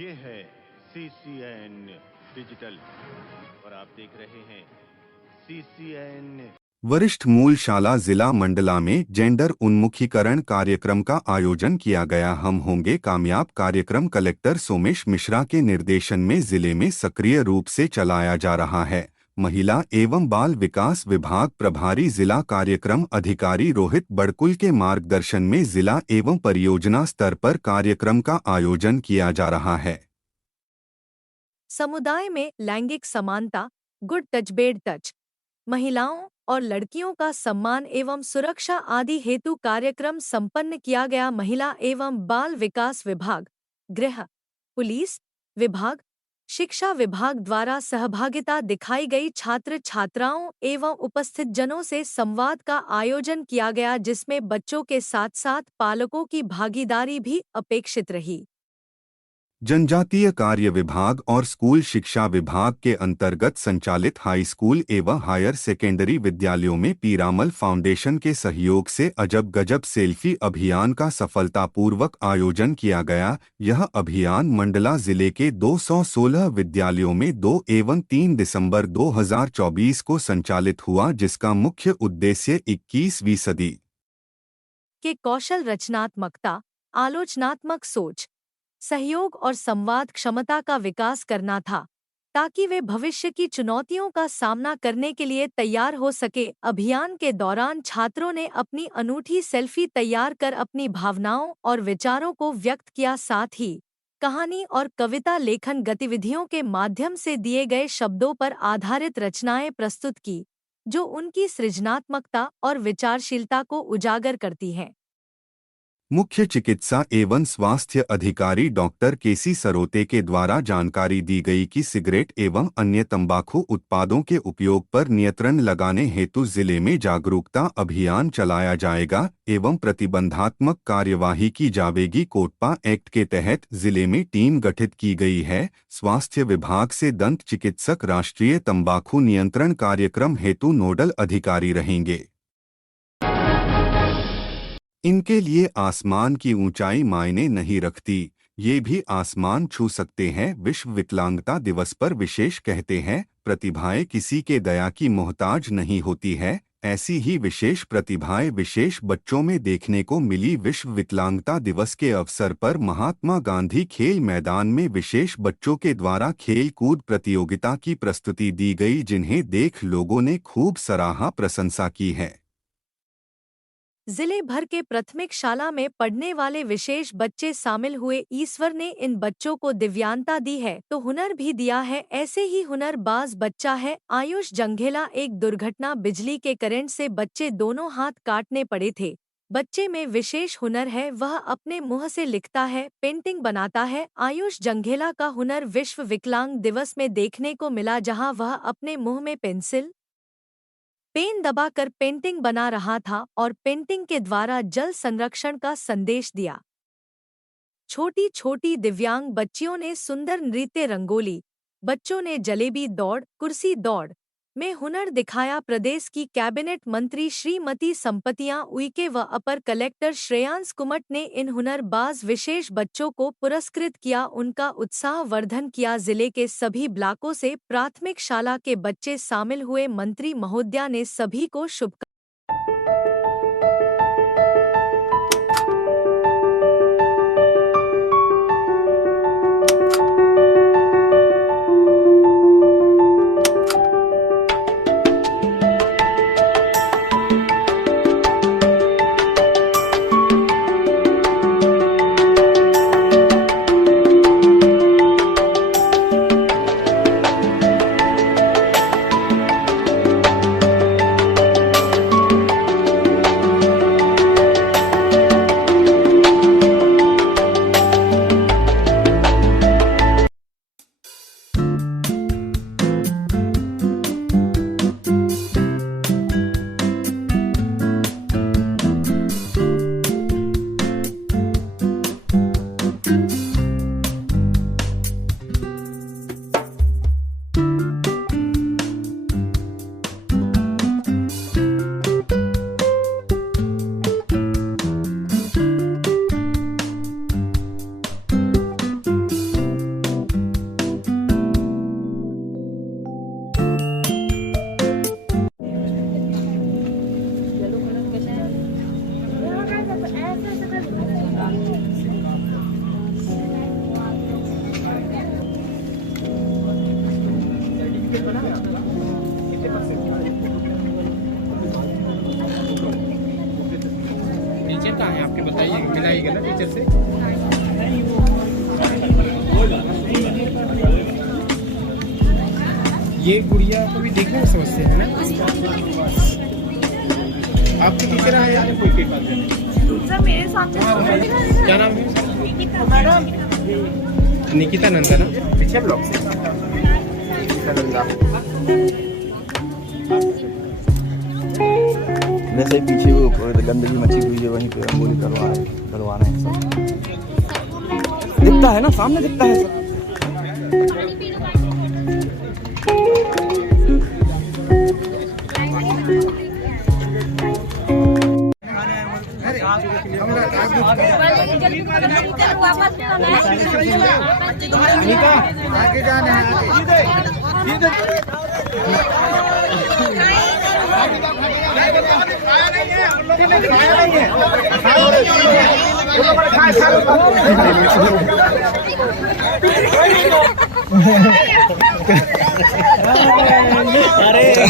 ये है CCN digital और आप देख रहे हैं CCN। वरिष्ठ मूल शाला जिला मंडला में जेंडर उन्मुखीकरण कार्यक्रम का आयोजन किया गया। हम होंगे कामयाब कार्यक्रम कलेक्टर सोमेश मिश्रा के निर्देशन में जिले में सक्रिय रूप से चलाया जा रहा है। महिला एवं बाल विकास विभाग प्रभारी जिला कार्यक्रम अधिकारी रोहित बड़कुल के मार्गदर्शन में जिला एवं परियोजना स्तर पर कार्यक्रम का आयोजन किया जा रहा है। समुदाय में लैंगिक समानता, गुड टच बेड टच, महिलाओं और लड़कियों का सम्मान एवं सुरक्षा आदि हेतु कार्यक्रम संपन्न किया गया। महिला एवं बाल विकास विभाग, गृह, पुलिस विभाग, शिक्षा विभाग द्वारा सहभागिता दिखाई गई। छात्र छात्राओं एवं उपस्थित जनों से संवाद का आयोजन किया गया, जिसमें बच्चों के साथ साथ पालकों की भागीदारी भी अपेक्षित रही। जनजातीय कार्य विभाग और स्कूल शिक्षा विभाग के अंतर्गत संचालित हाई स्कूल एवं हायर सेकेंडरी विद्यालयों में पीरामल फाउंडेशन के सहयोग से अजब गजब सेल्फी अभियान का सफलतापूर्वक आयोजन किया गया। यह अभियान मंडला जिले के 216 विद्यालयों में 2 एवं 3 दिसंबर 2024 को संचालित हुआ, जिसका मुख्य उद्देश्य 21वीं सदी के कौशल, रचनात्मकता, आलोचनात्मक सोच, सहयोग और संवाद क्षमता का विकास करना था, ताकि वे भविष्य की चुनौतियों का सामना करने के लिए तैयार हो सके। अभियान के दौरान छात्रों ने अपनी अनूठी सेल्फी तैयार कर अपनी भावनाओं और विचारों को व्यक्त किया। साथ ही कहानी और कविता लेखन गतिविधियों के माध्यम से दिए गए शब्दों पर आधारित रचनाएं प्रस्तुत की, जो उनकी सृजनात्मकता और विचारशीलता को उजागर करती हैं। मुख्य चिकित्सा एवं स्वास्थ्य अधिकारी डॉक्टर केसी सरोते के द्वारा जानकारी दी गई कि सिगरेट एवं अन्य तंबाकू उत्पादों के उपयोग पर नियंत्रण लगाने हेतु जिले में जागरूकता अभियान चलाया जाएगा एवं प्रतिबंधात्मक कार्यवाही की जाएगी। कोटपा एक्ट के तहत जिले में टीम गठित की गई है। स्वास्थ्य विभाग से दंत चिकित्सक राष्ट्रीय तंबाकू नियंत्रण कार्यक्रम हेतु नोडल अधिकारी रहेंगे। इनके लिए आसमान की ऊंचाई मायने नहीं रखती, ये भी आसमान छू सकते हैं। विश्व विकलांगता दिवस पर विशेष कहते हैं, प्रतिभाएं किसी के दया की मोहताज नहीं होती है। ऐसी ही विशेष प्रतिभाएं विशेष बच्चों में देखने को मिली। विश्व विकलांगता दिवस के अवसर पर महात्मा गांधी खेल मैदान में विशेष बच्चों के द्वारा खेल कूद प्रतियोगिता की प्रस्तुति दी गई, जिन्हें देख लोगों ने खूब सराहा, प्रशंसा की है। जिले भर के प्राथमिक शाला में पढ़ने वाले विशेष बच्चे शामिल हुए। ईश्वर ने इन बच्चों को दिव्यांगता दी है तो हुनर भी दिया है। ऐसे ही हुनरबाज बच्चा है आयुष जंघेला। एक दुर्घटना, बिजली के करंट से बच्चे दोनों हाथ काटने पड़े थे। बच्चे में विशेष हुनर है, वह अपने मुंह से लिखता है, पेंटिंग बनाता है। आयुष जंघेला का हुनर विश्व विकलांग दिवस में देखने को मिला, जहां वह अपने मुंह में पेन दबाकर पेंटिंग बना रहा था और पेंटिंग के द्वारा जल संरक्षण का संदेश दिया। छोटी छोटी दिव्यांग बच्चियों ने सुंदर नृत्य, रंगोली, बच्चों ने जलेबी दौड़, कुर्सी दौड़ में हुनर दिखाया। प्रदेश की कैबिनेट मंत्री श्रीमती संपतियां उइके व अपर कलेक्टर श्रेयांश कुमट ने इन हुनरबाज विशेष बच्चों को पुरस्कृत किया, उनका उत्साह वर्धन किया। जिले के सभी ब्लॉकों से प्राथमिक शाला के बच्चे शामिल हुए। मंत्री महोदया ने सभी को शुभकामनाएं कहाँ है आपके, बताइए, मिलाइएगा ना टीचर से। ये गुड़िया को भी देखना समझते हैं ना। आपके टीचर आए यार कोई के पास मेरे सामने क्या नाम है? निकिता नंदा ना, पीछे ब्लॉक से नंदा। वैसे ही पीछे वो गंदगी मची हुई है, वहीं पे रंगोली करवा रहे हैं सब। दिखता है ना, सामने दिखता है सब। आगे जाने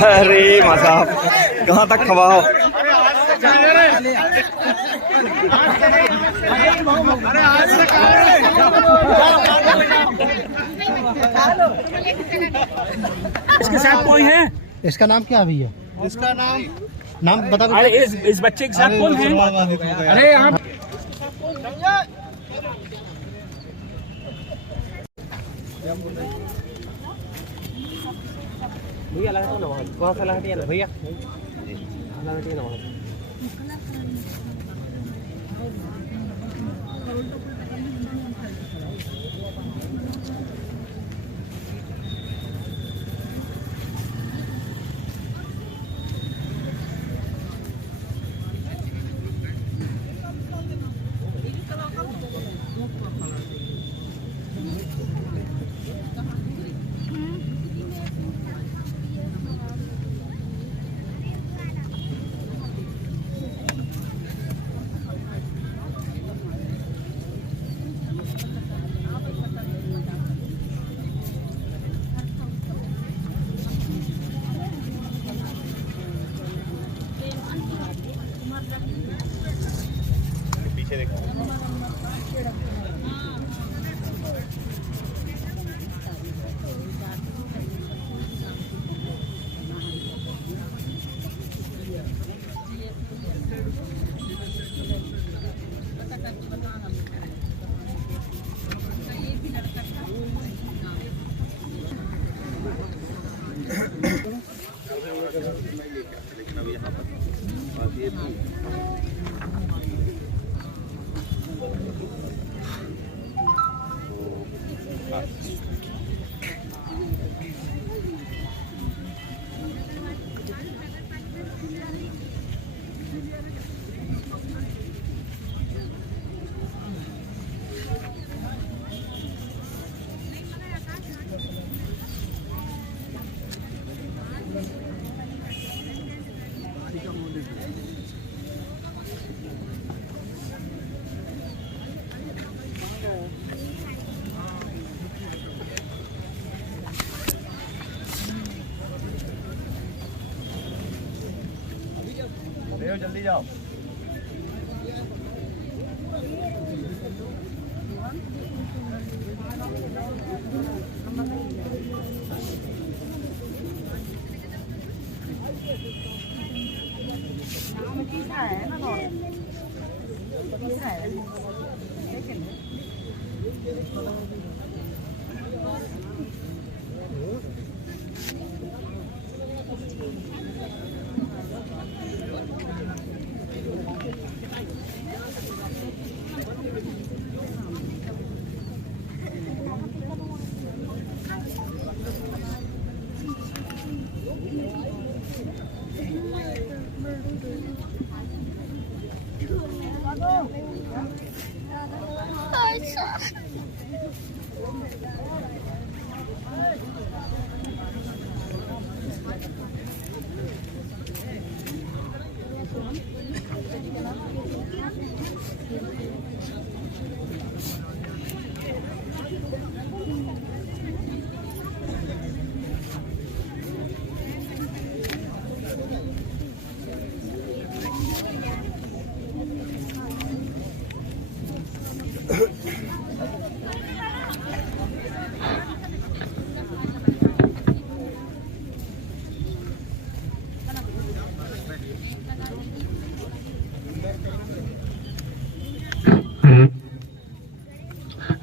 अरे मसाफ कहाँ तक खवाओ। इसके साथ कोई है? इसका नाम क्या है भैया? इसका नाम बता। अरे इस बच्चे के साथ कौन है? अरे यहाँ भैया लगा ना, कौन सा लगा ना भैया, लगा ना। पीछे देखो। जल्दी जाओ।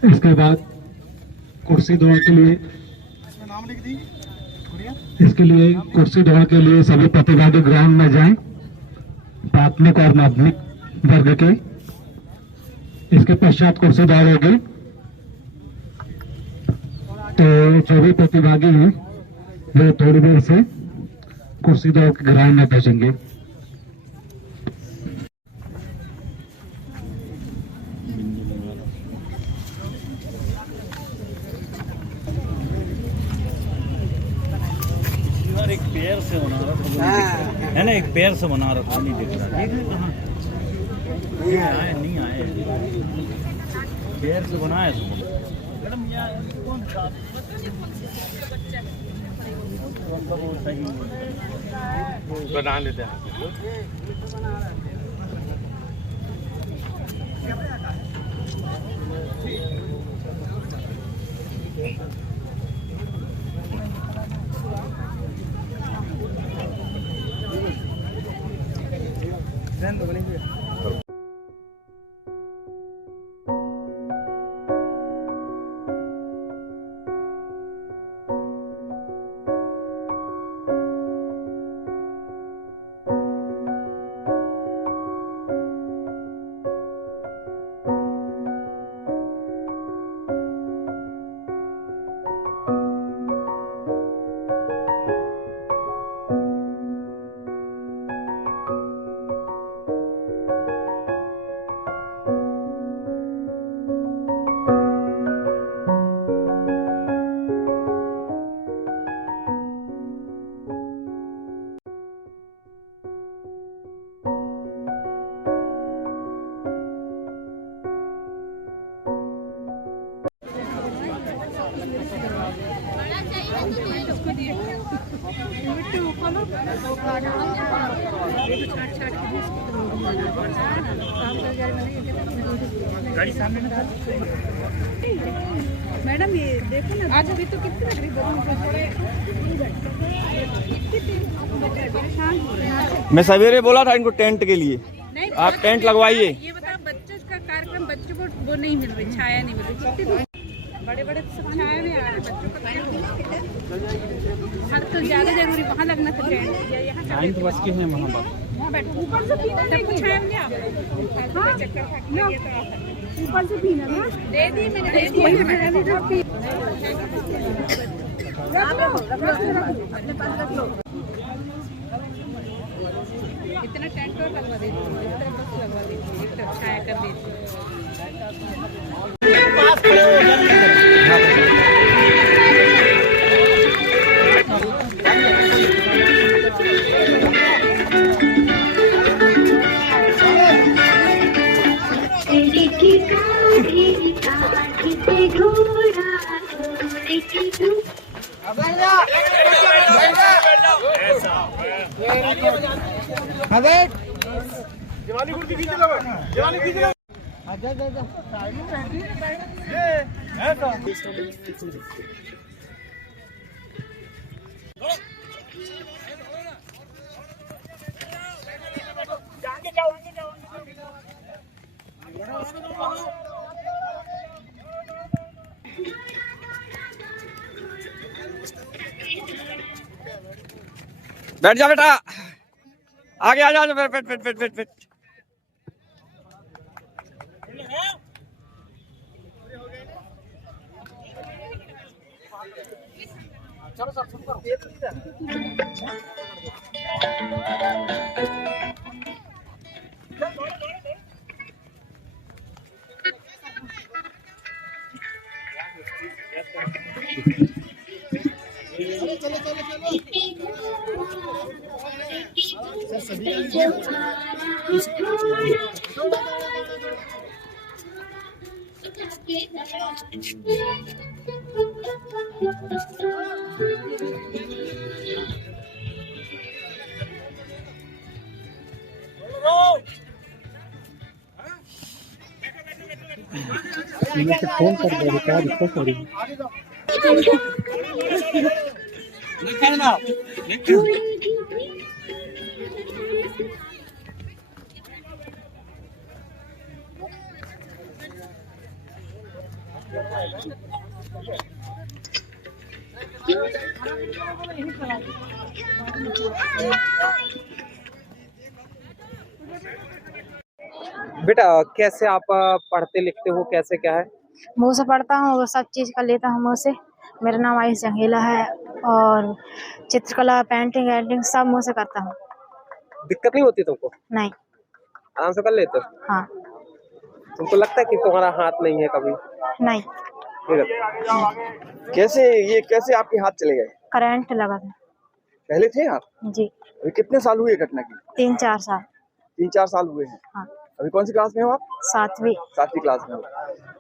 इसके बाद कुर्सी दौड़ के लिए कुर्सी दौड़ के लिए सभी प्रतिभागी ग्राउंड में जाएं, प्राथमिक और माध्यमिक वर्ग के। इसके पश्चात कुर्सी दौड़ होगी, तो जो भी प्रतिभागी हैं वो थोड़ी देर से कुर्सी दौड़ के ग्राउंड में पहुंचेंगे। एक पैर से बना रहा है ना, एक पैर से बना रहा था, नहीं दिख रहा। नहीं आए पैर से बनाया मैडम। कौन सा बना लेते हैं। मैडम ये देखो ना, आज अभी तो कितने लग रही मैं सवेरे बोला था इनको टेंट के लिए, आप टेंट लगवाइए। ये बताओ, बच्चों का कार्यक्रम, बच्चों को वो नहीं मिल रही, छाया नहीं मिल रही। बड़े बड़े सब छाया में आ रहे, बच्चों का हर तो ज्यादा जरूरी वहाँ लगना था टेंट, या यहाँ बस के हैं वहाँ बैठो। ऊपर से पीना नहीं, छाया में आप ऊपर से पीना ना दे दी मैंने, दे दी इतना टेंट और लगवा देती, इतना बस लगवा देती, इतना छाया कर देती। जवानी कुर्सी खींच लो, जवानी खींच लो। बैठ जा बेटा, आगे आ जा, बैठ बैठ बैठ बैठ बैठ। चलो सर शुरू करो। चलो चलो चलो फोन कर दे बेटा, इसको सॉरी बेटा कैसे आप पढ़ते लिखते हो, कैसे क्या है? मुँह से पढ़ता हूँ, वो सब चीज़ कर लेता हूँ मुँह से। मेरा नाम आयुष जंगीला है और चित्रकला, पेंटिंग एडिटिंग सब मुँह से करता हूँ। दिक्कत नहीं होती तुमको? नहीं। आराम से कर लेते हो? हाँ। तुमको लगता है कि तुम्हारा हाथ नहीं है कभी? नहीं। कैसे आपके हाथ चले गए? करंट लगा था। पहले थे आप? जी। अभी कितने साल हुए घटना की? 3-4 साल। 3-4 साल हुए हैं। हाँ। अभी कौन सी क्लास में हो आप? 7वीं। 7वीं क्लास में हो।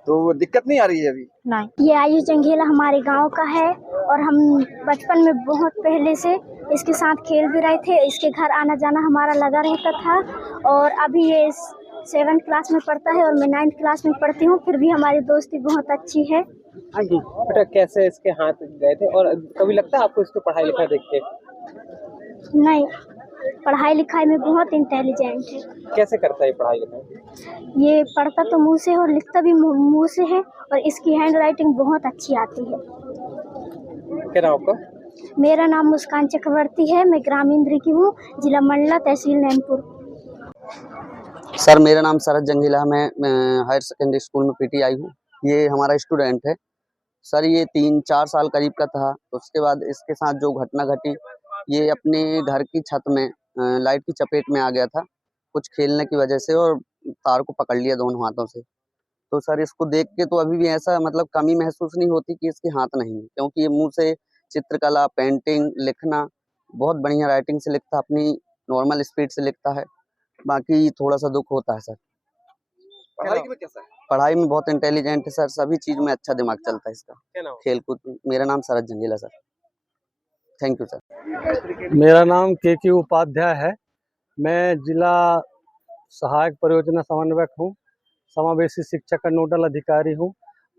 तो दिक्कत नहीं आ रही है अभी? नहीं। ये आयुष जंगीला हमारे गांव का है और हम बचपन में बहुत पहले से इसके साथ खेल भी रहे थे। इसके घर आना जाना हमारा लगा रहता था और अभी ये 7th क्लास में पढ़ता है और मैं 9th क्लास में पढ़ती हूँ। फिर भी हमारी दोस्ती बहुत अच्छी है। हाँ जी। बेटा कैसे इसके हाथ गए थे और कभी लगता है आपको इसको पढ़ाई लिखाई देख के? नहीं, पढ़ाई लिखाई में बहुत इंटेलिजेंट है। कैसे करता है पढ़ाई लिखाई? ये पढ़ता तो मुँह से और लिखता भी मुँह से है और इसकी हैंड राइटिंग बहुत अच्छी आती है। क्या नाम आपका? मेरा नाम मुस्कान चक्रवर्ती है। मैं ग्रामीण की हूँ, जिला मंडला, तहसील नैनपुर। सर मेरा नाम शरद जंगीला, मैं हायर सेकेंडरी स्कूल में पीटीआई हूँ। ये हमारा स्टूडेंट है सर। ये 3-4 साल करीब का था। उसके बाद इसके साथ जो घटना घटी, ये अपने घर की छत में लाइट की चपेट में आ गया था कुछ खेलने की वजह से और तार को पकड़ लिया दोनों हाथों से। तो सर इसको देख के तो अभी भी ऐसा मतलब कमी महसूस नहीं होती कि इसके हाथ नहीं है, क्योंकि ये मुंह से चित्रकला, पेंटिंग, लिखना बहुत बढ़िया राइटिंग से लिखता, अपनी नॉर्मल स्पीड से लिखता है। बाकी थोड़ा सा दुख होता है सर। पढ़ाई में कैसा है? पढ़ाई में बहुत इंटेलिजेंट है सर, सभी चीज में अच्छा दिमाग चलता है इसका। खेल कूद। मेरा नाम शरद जंगीला सर। Thank you sir. मेरा नाम के उपाध्याय है। मैं जिला सहायक परियोजना समन्वयक हूँ, समावेशी शिक्षा का नोडल अधिकारी हूँ।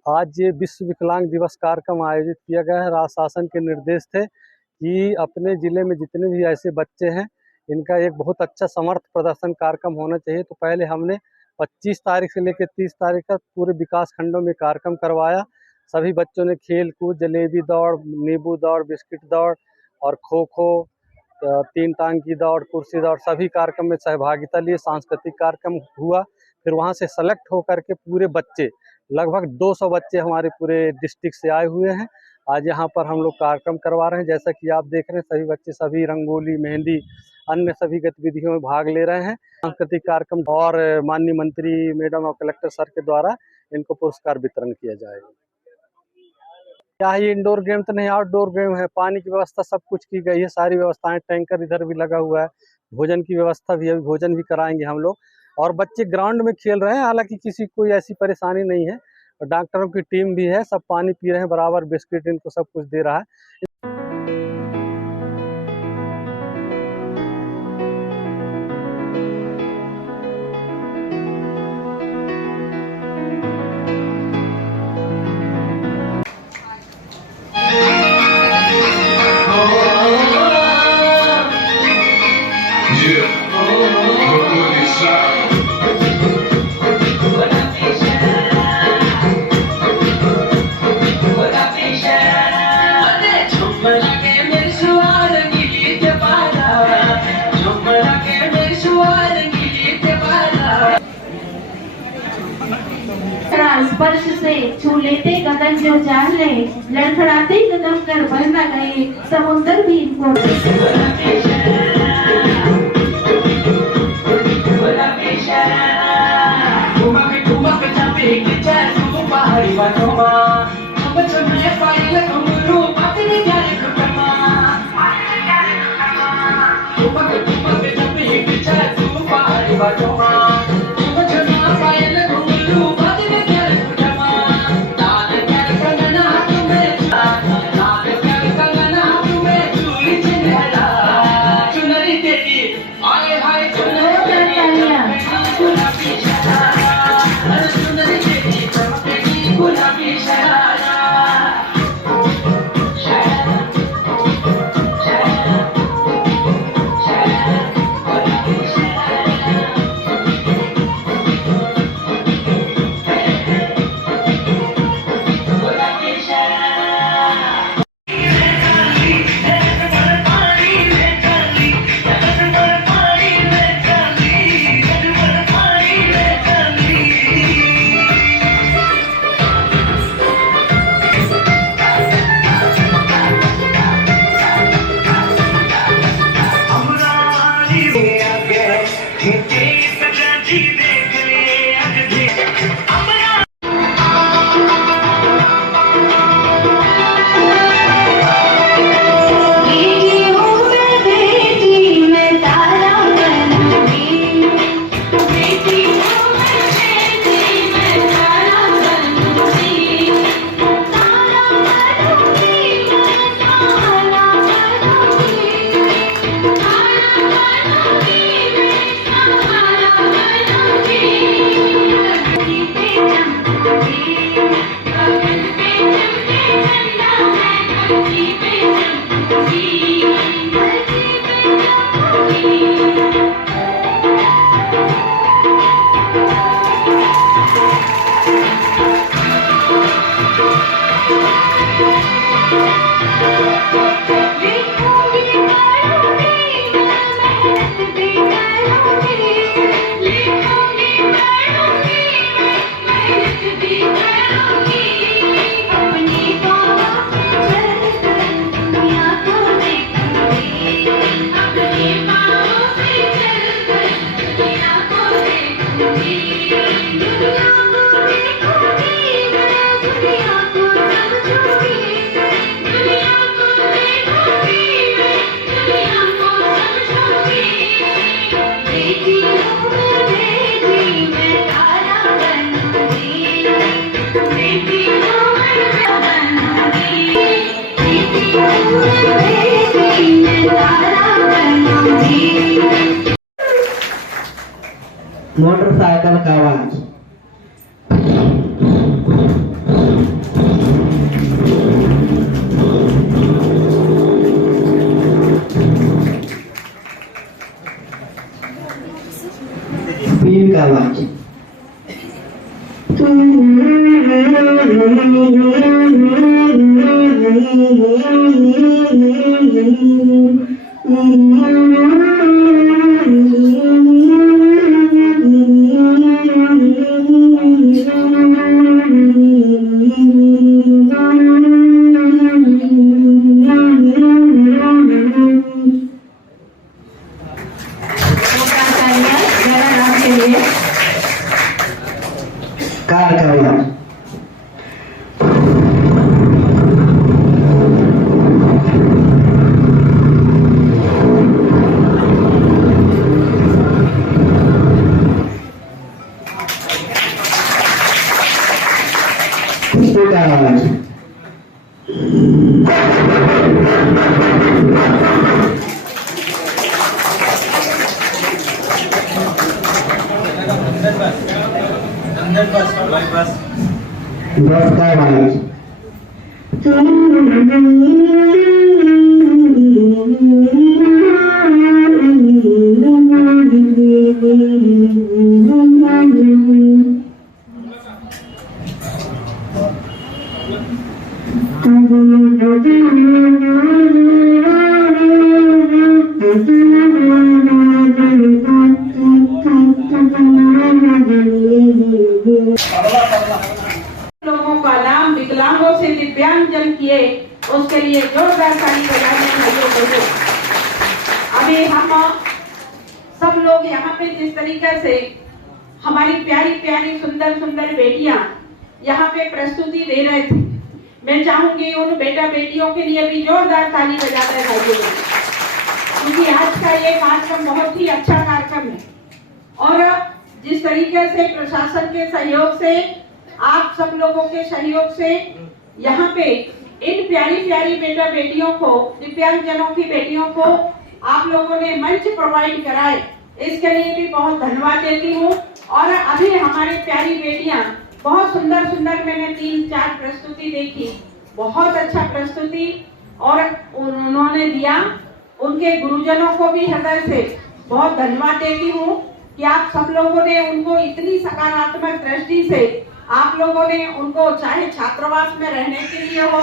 आज ये विश्व विकलांग दिवस कार्यक्रम आयोजित किया गया है। राज्य शासन के निर्देश थे कि अपने जिले में जितने भी ऐसे बच्चे हैं, इनका एक बहुत अच्छा समर्थ प्रदर्शन कार्यक्रम होना चाहिए। तो पहले हमने 25 तारीख से लेकर 30 तारीख तक पूरे विकास खंडों में कार्यक्रम करवाया। सभी बच्चों ने खेल कूद, जलेबी दौड़, नींबू दौड़, बिस्किट दौड़ और खो खो, 3 टांग की दौड़, कुर्सी दौड़, सभी कार्यक्रम में सहभागिता लिए। सांस्कृतिक कार्यक्रम हुआ। फिर वहाँ से सेलेक्ट होकर के पूरे बच्चे, लगभग 200 बच्चे हमारे पूरे डिस्ट्रिक्ट से आए हुए हैं। आज यहाँ पर हम लोग कार्यक्रम करवा रहे हैं। जैसा कि आप देख रहे हैं, सभी बच्चे सभी रंगोली, मेहंदी, अन्य सभी गतिविधियों में भाग ले रहे हैं। सांस्कृतिक कार्यक्रम और माननीय मंत्री मैडम और कलेक्टर सर के द्वारा इनको पुरस्कार वितरण किया जाएगा। क्या ये इंडोर गेम तो नहीं, आउटडोर गेम है। पानी की व्यवस्था सब कुछ की गई है, सारी व्यवस्थाएं, टैंकर इधर भी लगा हुआ है, भोजन की व्यवस्था भी है, भोजन भी कराएंगे हम लोग। और बच्चे ग्राउंड में खेल रहे हैं, हालांकि किसी कोई ऐसी परेशानी नहीं है। डॉक्टरों की टीम भी है, सब पानी पी रहे हैं बराबर, बिस्किट इनको सब कुछ दे रहा है। स्पर्श से छू लेते गगन जो जान ले, लड़खड़ाते कदम कर बह न गए समुंदर भी इनको। मोटरसाइकिल का आवाज। पीर का आवाज। कार का आवाज। पुष्पों का आवाज। बस का आवाज। लोगों का नाम विकलांगों से दिव्यांगजन किए, उसके लिए जोरदार ताली बजाने चाहिए। अभी हम सब लोग यहाँ पे जिस तरीके से हमारी प्यारी प्यारी सुंदर सुंदर बेटियां यहाँ पे प्रस्तुति दे रहे थे, मैं चाहूंगी उन बेटा बेटियों के लिए भी जोरदार ताली बजाते रहिए, क्योंकि आज का ये कार्यक्रम बहुत ही अच्छा कार्यक्रम है। और जिस तरीके से प्रशासन के सहयोग से, आप सब लोगों के सहयोग से यहाँ पे इन प्यारी प्यारी बेटा बेटियों को, दिव्यांगजनों की बेटियों को आप लोगों ने मंच प्रोवाइड कराए, इसके लिए भी बहुत धन्यवाद देती हूँ। और अभी हमारी प्यारी बेटियां बहुत सुंदर सुंदर, मैंने 3-4 प्रस्तुति देखी, बहुत अच्छा प्रस्तुति और उन्होंने दिया। उनके गुरुजनों को भी हृदय से बहुत धन्यवाद देती हूँ कि आप सब लोगों ने उनको इतनी सकारात्मक दृष्टि से, आप लोगों ने उनको चाहे छात्रावास में रहने के लिए हो,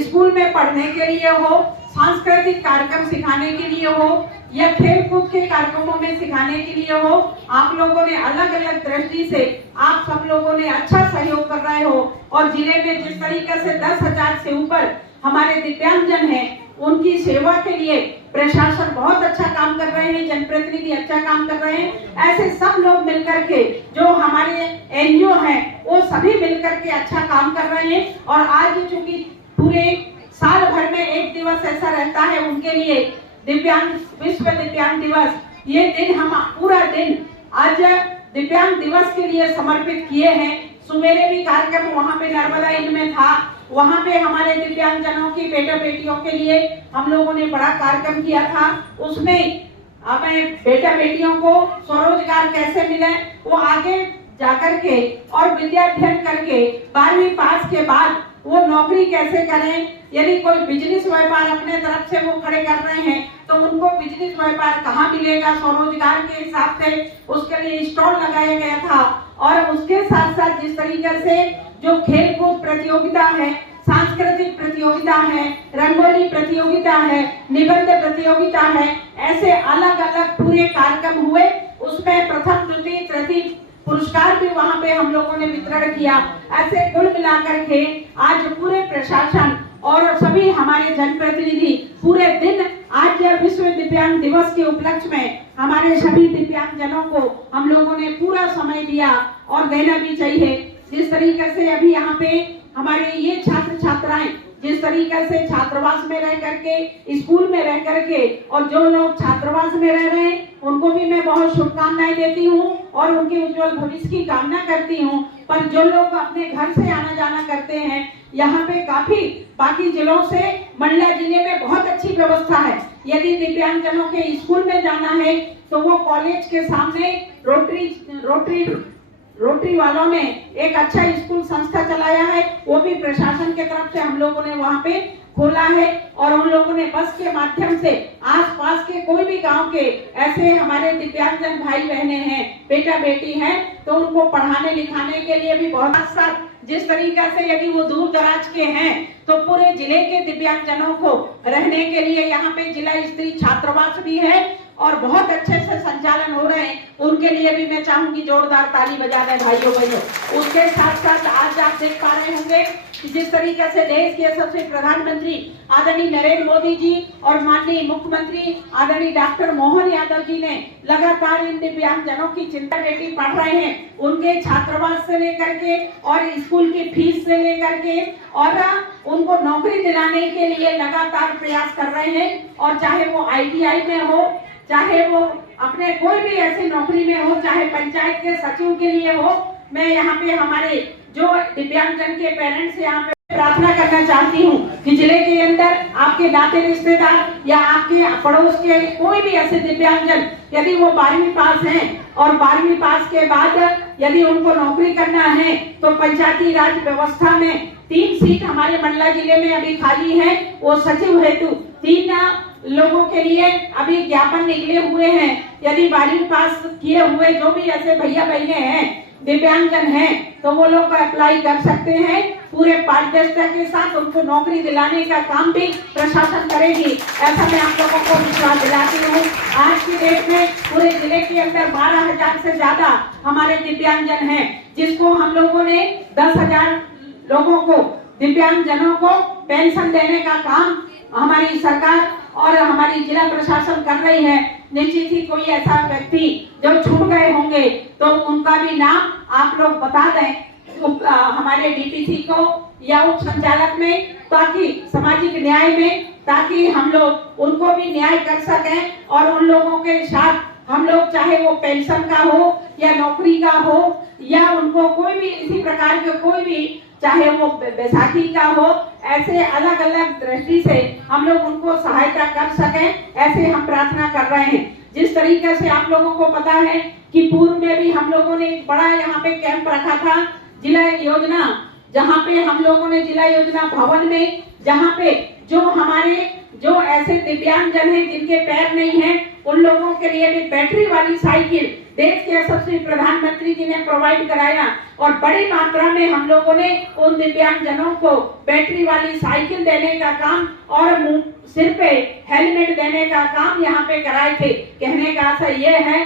स्कूल में पढ़ने के लिए हो, सांस्कृतिक कार्यक्रम सिखाने के लिए हो या खेल कूद के कार्यक्रमों में सिखाने के लिए हो, आप लोगों ने अलग अलग दृष्टि से आप सब लोगों ने अच्छा सहयोग कर रहे हो। और जिले में जिस तरीके से 10,000 से ऊपर हमारे दिव्यांगजन हैं, उनकी सेवा के लिए प्रशासन बहुत अच्छा काम कर रहे हैं, जनप्रतिनिधि अच्छा काम कर रहे हैं। ऐसे सब लोग मिलकर के, जो हमारे एनजीओ हैं, वो सभी मिलकर के अच्छा काम कर रहे हैं। और आज चूंकि पूरे साल भर में एक दिवस ऐसा रहता है उनके लिए, दिव्यांग विश्व दिव्यांग दिवस, ये दिन हम पूरा दिन आज दिव्यांग दिवस के लिए समर्पित किए हैं। सुबेरे भी कार्यक्रम वहाँ पे नर्मदा इन में था, वहाँ पे हमारे दिव्यांगजनों की बेटा बेटियों के लिए हम लोगों ने बड़ा कार्यक्रम किया था। उसमें हमें बेटा बेटियों को स्वरोजगार कैसे मिले, वो आगे जाकर के और विद्याध्ययन करके 12वीं पास के बाद वो नौकरी कैसे करें। यदि कोई बिजनेस व्यापार अपने तरफ से वो खड़े कर रहे हैं तो उनको बिजनेस व्यापार कहाँ मिलेगा स्वरोजगार के हिसाब से, उसके लिए स्टॉल लगाया गया था। और उसके साथ साथ जिस तरीके से जो खेलकूद प्रतियोगिता है, सांस्कृतिक प्रतियोगिता है, रंगोली प्रतियोगिता है, निबंध प्रतियोगिता है, ऐसे अलग अलग पूरे कार्यक्रम हुए। उसमें प्रथम, द्वितीय, तृतीय पुरस्कार भी वहाँ पे हम लोगों ने वितरण किया। ऐसे कुल मिलाकर के आज पूरे प्रशासन और सभी हमारे जनप्रतिनिधि पूरे दिन आज विश्व दिव्यांग दिवस के उपलक्ष्य में हमारे सभी दिव्यांगजनों को हम लोगों ने पूरा समय दिया और देना भी चाहिए। जिस तरीके से अभी यहाँ पे हमारे ये छात्र छात्राएं जिस तरीके से छात्रावास में रह करके, स्कूल में रह करके, और जो लोग छात्रावास में रह रहे हैं उनको भी मैं बहुत शुभकामनाएं देती हूँ और उनके उज्जवल भविष्य की कामना करती हूँ। पर जो लोग अपने घर से आना जाना करते हैं, यहाँ पे काफी बाकी जिलों से मंडला जिले में बहुत अच्छी व्यवस्था है। यदि दिव्यांगजनों के स्कूल में जाना है तो वो कॉलेज के सामने रोटरी वालों ने एक अच्छा स्कूल संस्था चलाया है, वो भी प्रशासन के तरफ से हम लोगों ने वहाँ पे खोला है। और उन लोगों ने बस के माध्यम से आसपास के कोई भी गांव के ऐसे हमारे दिव्यांगजन भाई बहने हैं, बेटा बेटी हैं, तो उनको पढ़ाने लिखाने के लिए भी बहुत साथ जिस तरीका से यदि वो दूर दराज के हैं तो पूरे जिले के दिव्यांगजनों को रहने के लिए यहाँ पे जिला स्तरीय छात्रावास भी है और बहुत अच्छे से संचालन हो रहे हैं। उनके लिए भी मैं चाहूंगी जोरदार ताली बजा दें भाइयों बहनों। उसके साथ साथ आज आप देख पा रहे होंगे कि जिस तरीके से देश के सबसे प्रधानमंत्री आदरणीय नरेंद्र मोदी जी और माननीय मुख्यमंत्री आदरणीय डॉक्टर मोहन यादव जी ने लगातार इन दिव्यांगजनों की चिंता बेटी पढ़ रहे हैं, उनके छात्रावास से लेकर के और स्कूल की फीस से लेकर के और उनको नौकरी दिलाने के लिए लगातार प्रयास कर रहे हैं। और चाहे वो ITI में हो, चाहे वो अपने कोई भी ऐसी नौकरी में हो, चाहे पंचायत के सचिव के लिए हो, मैं यहाँ पे हमारे जो दिव्यांगजन के पेरेंट्स यहाँ पे प्रार्थना करना चाहती हूँ कि जिले के अंदर आपके नाते रिश्तेदार या आपके पड़ोस के कोई भी ऐसे दिव्यांगजन यदि वो 12वीं पास हैं और 12वीं पास के बाद यदि उनको नौकरी करना है तो पंचायती राज व्यवस्था में 3 सीट हमारे मंडला जिले में अभी खाली है। वो सचिव हेतु 3 लोगों के लिए अभी ज्ञापन निकले हुए हैं। यदि 12वीं पास किए हुए जो भी ऐसे भैया बहने हैं, दिव्यांगजन हैं, तो वो लोग अप्लाई कर सकते हैं। पूरे पारदर्शिता के साथ उनको नौकरी दिलाने का काम भी प्रशासन करेगी, ऐसा मैं आप लोगों को विश्वास दिलाती हूँ। आज की डेट में पूरे जिले के अंदर 12,000 से ज्यादा हमारे दिव्यांगजन हैं, जिसको हम लोगों ने 10,000 लोगों को, दिव्यांगजनों को पेंशन देने का काम हमारी सरकार और हमारी जिला प्रशासन कर रही है। निश्चित ही कोई ऐसा व्यक्ति जो छूट गए होंगे तो उनका भी नाम आप लोग बता दें हमारे DPC को या उप संचालक में, ताकि सामाजिक न्याय में, ताकि हम लोग उनको भी न्याय कर सकें और उन लोगों के साथ हम लोग चाहे वो पेंशन का हो या नौकरी का हो या उनको कोई भी इसी प्रकार के कोई भी, चाहे वो बैसाखी का हो, ऐसे अलग अलग दृष्टि से हम लोग उनको सहायता कर सकें, ऐसे हम प्रार्थना कर रहे हैं। जिस तरीके से आप लोगों को पता है कि पूर्व में भी हम लोगों ने एक बड़ा यहाँ पे कैंप रखा था, जिला योजना, जहाँ पे हम लोगों ने जिला योजना भवन में, जहाँ पे जो ऐसे दिव्यांगजन हैं जिनके पैर नहीं हैं, उन लोगों के लिए भी बैटरी वाली साइकिल देश के यशस्वी प्रधानमंत्री जी ने प्रोवाइड कराया और बड़ी मात्रा में हम लोगों ने उन दिव्यांगजनों को बैटरी वाली साइकिल देने का काम और सिर पे हेलमेट देने का काम यहाँ पे कराए थे। कहने का आशय ये है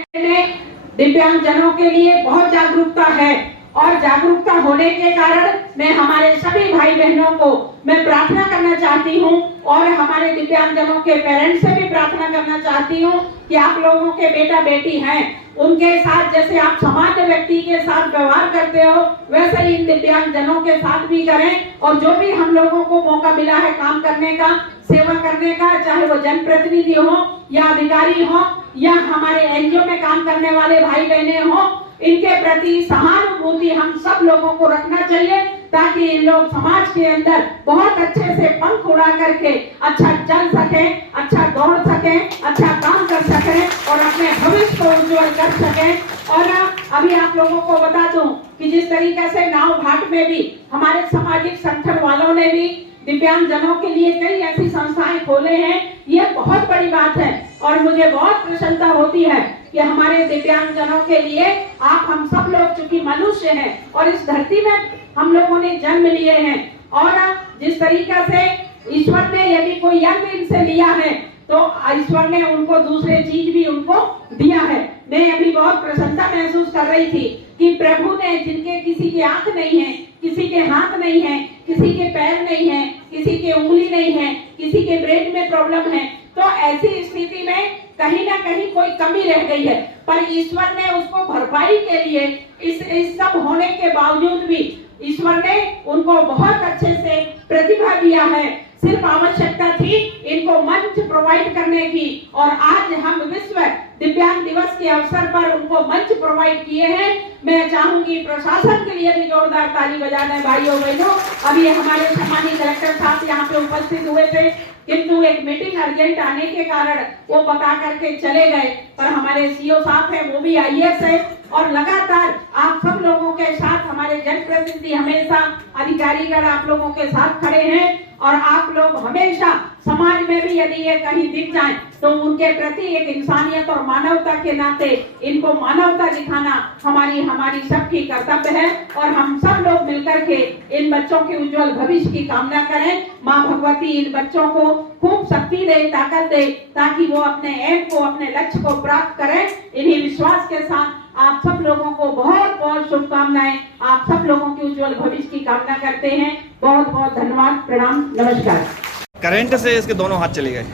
दिव्यांगजनों के लिए बहुत जागरूकता है और जागरूकता होने के कारण मैं हमारे सभी भाई बहनों को मैं प्रार्थना करना चाहती हूँ और हमारे दिव्यांगजनों के पेरेंट्स से भी प्रार्थना करना चाहती हूँ कि आप लोगों के बेटा बेटी हैं, उनके साथ जैसे आप सामान्य व्यक्ति के साथ व्यवहार करते हो वैसे ही इन दिव्यांगजनों के साथ भी करें। और जो भी हम लोगों को मौका मिला है काम करने का, सेवा करने का, चाहे वो जनप्रतिनिधि हो या अधिकारी हो या हमारे NGO में काम करने वाले भाई बहने हो, इनके प्रति सहानुभूति हम सब लोगों को रखना चाहिए ताकि इन लोग समाज के अंदर बहुत अच्छे से पंख उड़ा करके अच्छा चल सके, अच्छा दौड़ सके, अच्छा काम कर सके और अपने भविष्य को उज्जवल कर सके। और अभी आप लोगों को बता दूं कि जिस तरीके से नाव घाट में भी हमारे सामाजिक संगठन वालों ने भी दिव्यांगजनों के लिए कई ऐसी संस्थाएं खोले हैं, ये बहुत बड़ी बात है और मुझे बहुत प्रसन्नता होती है कि हमारे दिव्यांगजनों के लिए आप हम सब लोग चूंकि मनुष्य हैं और इस धरती में हम लोगों ने जन्म लिए हैं। और जिस तरीका से ईश्वर ने यदि कोई यज्ञ इनसे लिया है तो ईश्वर ने उनको दूसरे चीज भी उनको दिया है। मैं अभी बहुत प्रसन्नता महसूस कर रही थी कि प्रभु ने जिनके किसी की आंख नहीं है, किसी के हाथ नहीं है, किसी के पैर नहीं है, किसी के उंगली नहीं है, किसी के ब्रेन में प्रॉब्लम है, तो ऐसी स्थिति में कहीं ना कहीं कोई कमी रह गई है, पर ईश्वर ने उसको भरपाई के लिए इस सब होने के बावजूद भी ईश्वर ने उनको बहुत अच्छे से प्रतिभा दिया है। सिर्फ आवश्यकता थी इनको मंच प्रोवाइड करने की, और आज हम विश्व दिव्यांग दिवस के अवसर पर उनको मंच प्रोवाइड किए हैं। मैं चाहूंगी प्रशासन के लिए भी जोरदार ताली बजाना भाइयों बहनों। अभी हमारे सम्मानित कलेक्टर साहब यहाँ पे उपस्थित हुए थे, किंतु एक मीटिंग अर्जेंट आने के कारण वो बता करके चले गए, पर हमारे सीओ साहब है वो भी IAS है, और लगातार आप सब लोगों के साथ हमारे जनप्रतिनिधि हमेशा अधिकारीगण आप लोगों के साथ खड़े हैं, और आप लोग हमेशा समाज में भी यदि ये कहीं दिख जाएं तो उनके प्रति एक इंसानियत और मानवता के नाते इनको मानवता दिखाना हमारी सबकी कर्तव्य है। और हम सब लोग मिलकर के इन बच्चों के उज्जवल भविष्य की कामना करें। माँ भगवती इन बच्चों को खूब शक्ति दे, ताकत दे, ताकि वो अपने एम को, अपने लक्ष्य को प्राप्त करें। इन्हीं विश्वास के साथ आप सब लोगों को बहुत बहुत शुभकामनाएं, आप सब लोगों के उज्जवल भविष्य की कामना करते हैं। बहुत बहुत धन्यवाद, प्रणाम, नमस्कार। करंट से इसके दोनों हाथ चले गए।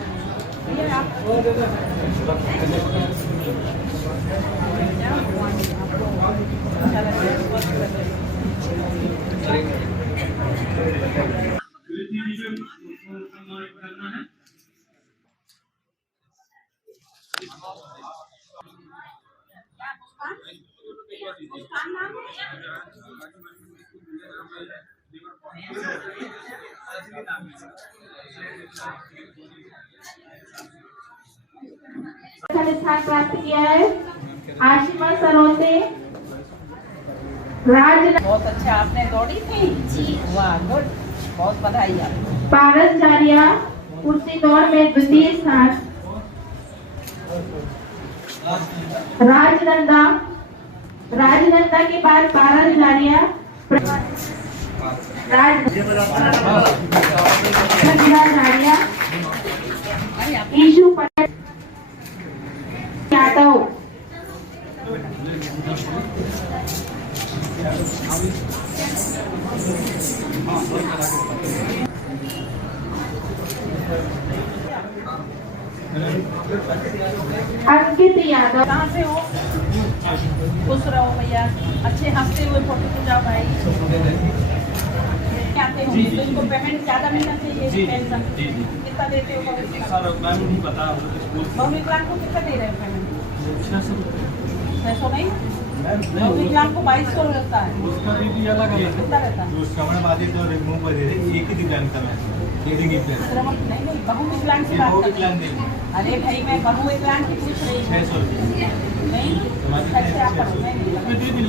स्थान प्राप्त किया है आशिमा सरोते राज। बहुत अच्छा, आपने दौड़ी थी जी, वाह गुड, बहुत बधाई आपको। पारस जारिया कुर्सी दौड़ में द्वितीय स्थान। राजनंदा के बाद पारस जारिया, जारिया, ईशु पटेल यादव, अंकित यादव। कहाँ से हो? खुश रहो भैया, अच्छे हंसते हुए फोटो खिंचाओ भाई। आते हो तो इनको पेमेंट ज्यादा मिलना चाहिए। पेंशन कितना देते हो? नहीं पता। बहुविकलांग को कितना दे रहे हो पेमेंट? 600 नहीं, बहुविकलांग को 2200 रहता है। उसका भी अलग है, कितना रहता है? श्रवण बाधित और रिमूव एक ही दिव्यांग का है। नहीं, बहुविकलांग की बात कर रही हूँ। अरे भाई मैं बहुविकलांग की पूछ रही हूँ। 600 नहीं,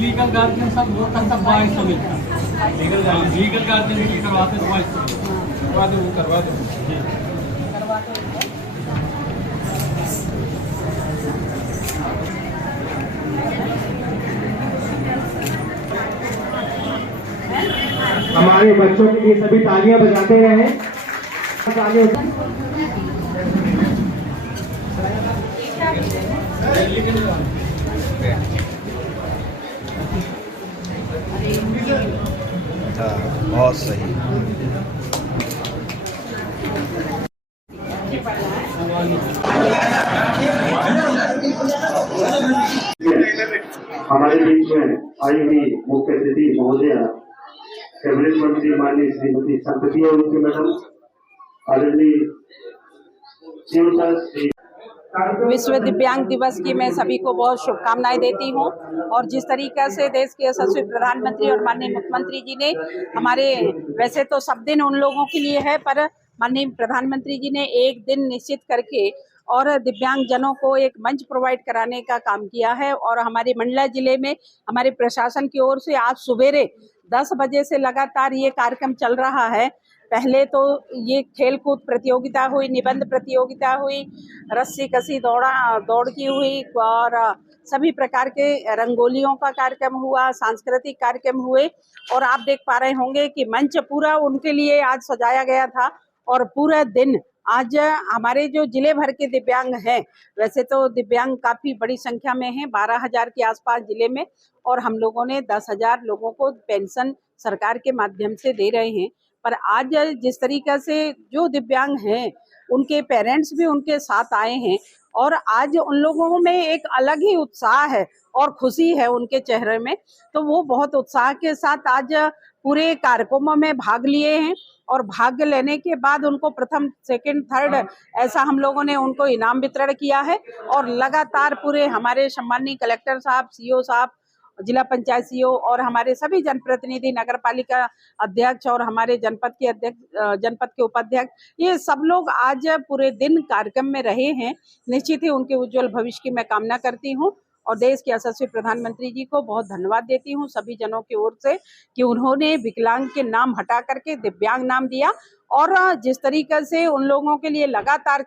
लीगल गार्जियन सब होता है, सब 2200 मिलता है। लीगल गार्जियन भी करवाते तो 2200 करवा दो, वो करवा दो, करवा दो। हमारे बच्चों के लिए सभी तालियां बजाते रहे। बहुत सही। हमारे बीच में आई हुई मुख्य अतिथि महोदया कैबिनेट मंत्री माननीय श्रीमती संपति उनके मैडम आदरणीय विश्व दिव्यांग दिवस की मैं सभी को बहुत शुभकामनाएं देती हूं। और जिस तरीके से देश के यशस्वी प्रधानमंत्री और माननीय मुख्यमंत्री जी ने हमारे, वैसे तो सब दिन उन लोगों के लिए है, पर माननीय प्रधानमंत्री जी ने एक दिन निश्चित करके और दिव्यांग जनों को एक मंच प्रोवाइड कराने का काम किया है। और हमारे मंडला जिले में हमारे प्रशासन की ओर से आज सुबेरे 10 बजे से लगातार ये कार्यक्रम चल रहा है। पहले तो ये खेलकूद प्रतियोगिता हुई, निबंध प्रतियोगिता हुई, रस्सी कसी दौड़ की हुई, और सभी प्रकार के रंगोलियों का कार्यक्रम हुआ, सांस्कृतिक कार्यक्रम हुए और आप देख पा रहे होंगे कि मंच पूरा उनके लिए आज सजाया गया था। और पूरा दिन आज हमारे जो जिले भर के दिव्यांग हैं, वैसे तो दिव्यांग काफी बड़ी संख्या में हैं, 12,000 के आसपास जिले में, और हम लोगों ने 10,000 लोगों को पेंशन सरकार के माध्यम से दे रहे हैं। पर आज जिस तरीके से जो दिव्यांग हैं उनके पेरेंट्स भी उनके साथ आए हैं और आज उन लोगों में एक अलग ही उत्साह है और खुशी है उनके चेहरे में, तो वो बहुत उत्साह के साथ आज पूरे कार्यक्रमों में भाग लिए हैं और भाग लेने के बाद उनको प्रथम, सेकंड, थर्ड ऐसा हम लोगों ने उनको इनाम वितरण किया है। और लगातार पूरे हमारे सम्माननीय कलेक्टर साहब, सीओ साहब, जिला पंचायत सीओ और हमारे सभी जनप्रतिनिधि, नगर पालिका अध्यक्ष और हमारे जनपद के अध्यक्ष, जनपद के उपाध्यक्ष, ये सब लोग आज पूरे दिन कार्यक्रम में रहे हैं। निश्चित ही उनके उज्जवल भविष्य की मैं कामना करती हूँ और देश के यशस्वी प्रधानमंत्री जी को बहुत धन्यवाद देती हूँ सभी जनों की ओर से कि उन्होंने विकलांग के नाम हटा करके दिव्यांग नाम दिया। और जिस तरीके से उन लोगों के लिए लगातार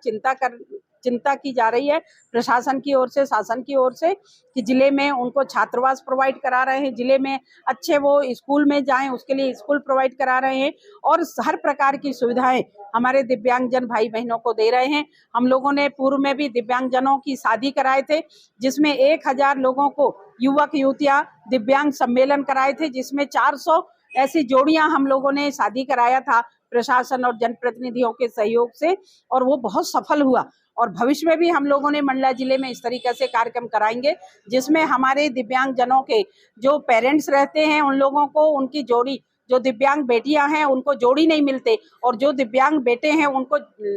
चिंता की जा रही है प्रशासन की ओर से, शासन की ओर से, कि जिले में उनको छात्रावास प्रोवाइड करा रहे हैं, जिले में अच्छे वो स्कूल में जाएं उसके लिए स्कूल प्रोवाइड करा रहे हैं और हर प्रकार की सुविधाएं हमारे दिव्यांगजन भाई बहनों को दे रहे हैं। हम लोगों ने पूर्व में भी दिव्यांगजनों की शादी कराए थे जिसमें 1000 लोगों को युवक युवतियां दिव्यांग सम्मेलन कराए थे, जिसमें 400 ऐसी जोड़ियां हम लोगों ने शादी कराया था प्रशासन और जनप्रतिनिधियों के सहयोग से, और वो बहुत सफल हुआ। और भविष्य में भी हम लोगों ने मंडला जिले में इस तरीके से कार्यक्रम कराएंगे जिसमें हमारे दिव्यांग जनों के जो पेरेंट्स रहते हैं उन लोगों को उनकी जोड़ी, जो दिव्यांग बेटियां हैं उनको जोड़ी नहीं मिलते और जो दिव्यांग बेटे हैं उनको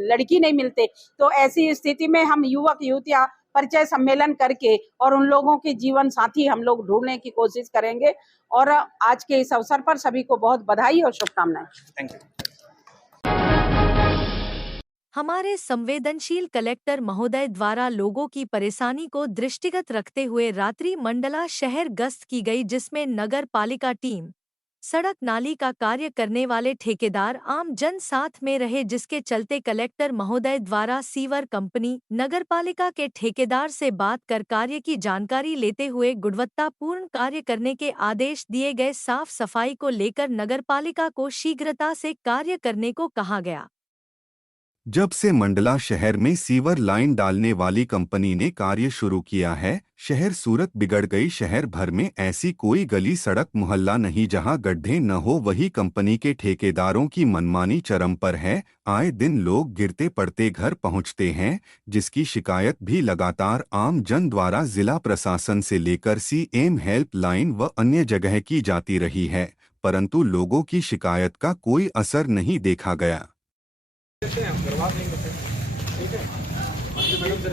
लड़की नहीं मिलते, तो ऐसी स्थिति में हम युवक युवतियां परिचय सम्मेलन करके और उन लोगों के जीवन साथी हम लोग ढूंढने की कोशिश करेंगे। और आज के इस अवसर पर सभी को बहुत बधाई और शुभकामनाएं। Thank you. हमारे संवेदनशील कलेक्टर महोदय द्वारा लोगों की परेशानी को दृष्टिगत रखते हुए रात्रि मंडला शहर गश्त की गई, जिसमें नगर पालिका टीम, सड़क नाली का कार्य करने वाले ठेकेदार, आम जन साथ में रहे, जिसके चलते कलेक्टर महोदय द्वारा सीवर कंपनी, नगर पालिका के ठेकेदार से बात कर कार्य की जानकारी लेते हुए गुणवत्तापूर्ण कार्य करने के आदेश दिए गए। साफ सफाई को लेकर नगर पालिका को शीघ्रता से कार्य करने को कहा गया। जब से मंडला शहर में सीवर लाइन डालने वाली कंपनी ने कार्य शुरू किया है, शहर सूरत बिगड़ गई। शहर भर में ऐसी कोई गली, सड़क, मोहल्ला नहीं जहां गड्ढे न हो। वही कंपनी के ठेकेदारों की मनमानी चरम पर है। आए दिन लोग गिरते पड़ते घर पहुंचते हैं, जिसकी शिकायत भी लगातार आम जन द्वारा जिला प्रशासन से लेकर सीएम हेल्पलाइन व अन्य जगह की जाती रही है, परंतु लोगों की शिकायत का कोई असर नहीं देखा गया। हम करवा देंगे, ठीक है।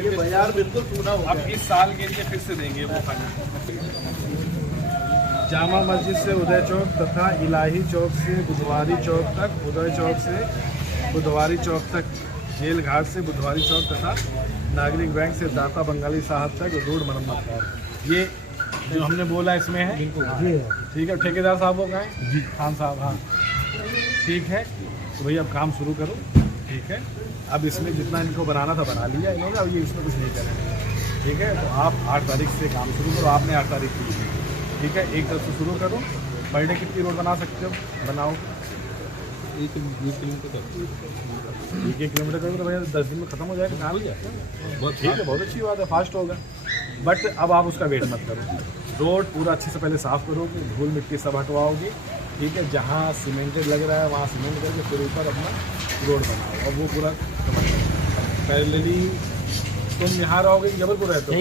ये बाजार बिल्कुल पूरा होगा। अब इस साल के लिए फिर से देंगे वो खाना। जामा मस्जिद से उदय चौक तथा इलाही चौक से बुधवारी चौक तक, उदय चौक से बुधवारी चौक तक, जेल घाट से बुधवारी चौक तथा नागरिक बैंक से दाता बंगाली साहब तक रोड मरम्मत है। ये जो हमने बोला इसमें है, ठीक है। ठेकेदार साहब हो गए जी, खान साहब, हाँ ठीक है। तो भैया अब काम शुरू करो, ठीक है। अब इसमें जितना इनको बनाना था बना लिया इन्होंने, अब ये इसमें कुछ नहीं करेंगे, ठीक है। तो आप 8 तारीख से काम शुरू करो। आपने 8 तारीख की, ठीक है। एक तरफ से शुरू करो। पर डे कितनी रोड बना सकते हो? बनाओ 1 किलोमीटर करोगे तो भैया 10 दिन में खत्म हो जाएगा। कहाँ लिया, ठीक है, बहुत अच्छी बात है, फास्ट होगा। बट अब आप उसका वेट मत करो। रोड पूरा अच्छे से पहले साफ़ करोगे, धूल मिट्टी सब हटवाओगे, ठीक है। जहाँ सीमेंटेड लग रहा है वहाँ सीमेंट करके फिर ऊपर अपना रोड बनाओ और वो पूरा पैरेलली। तुम यहाँ रहोगे, जबलपुर रहते हो,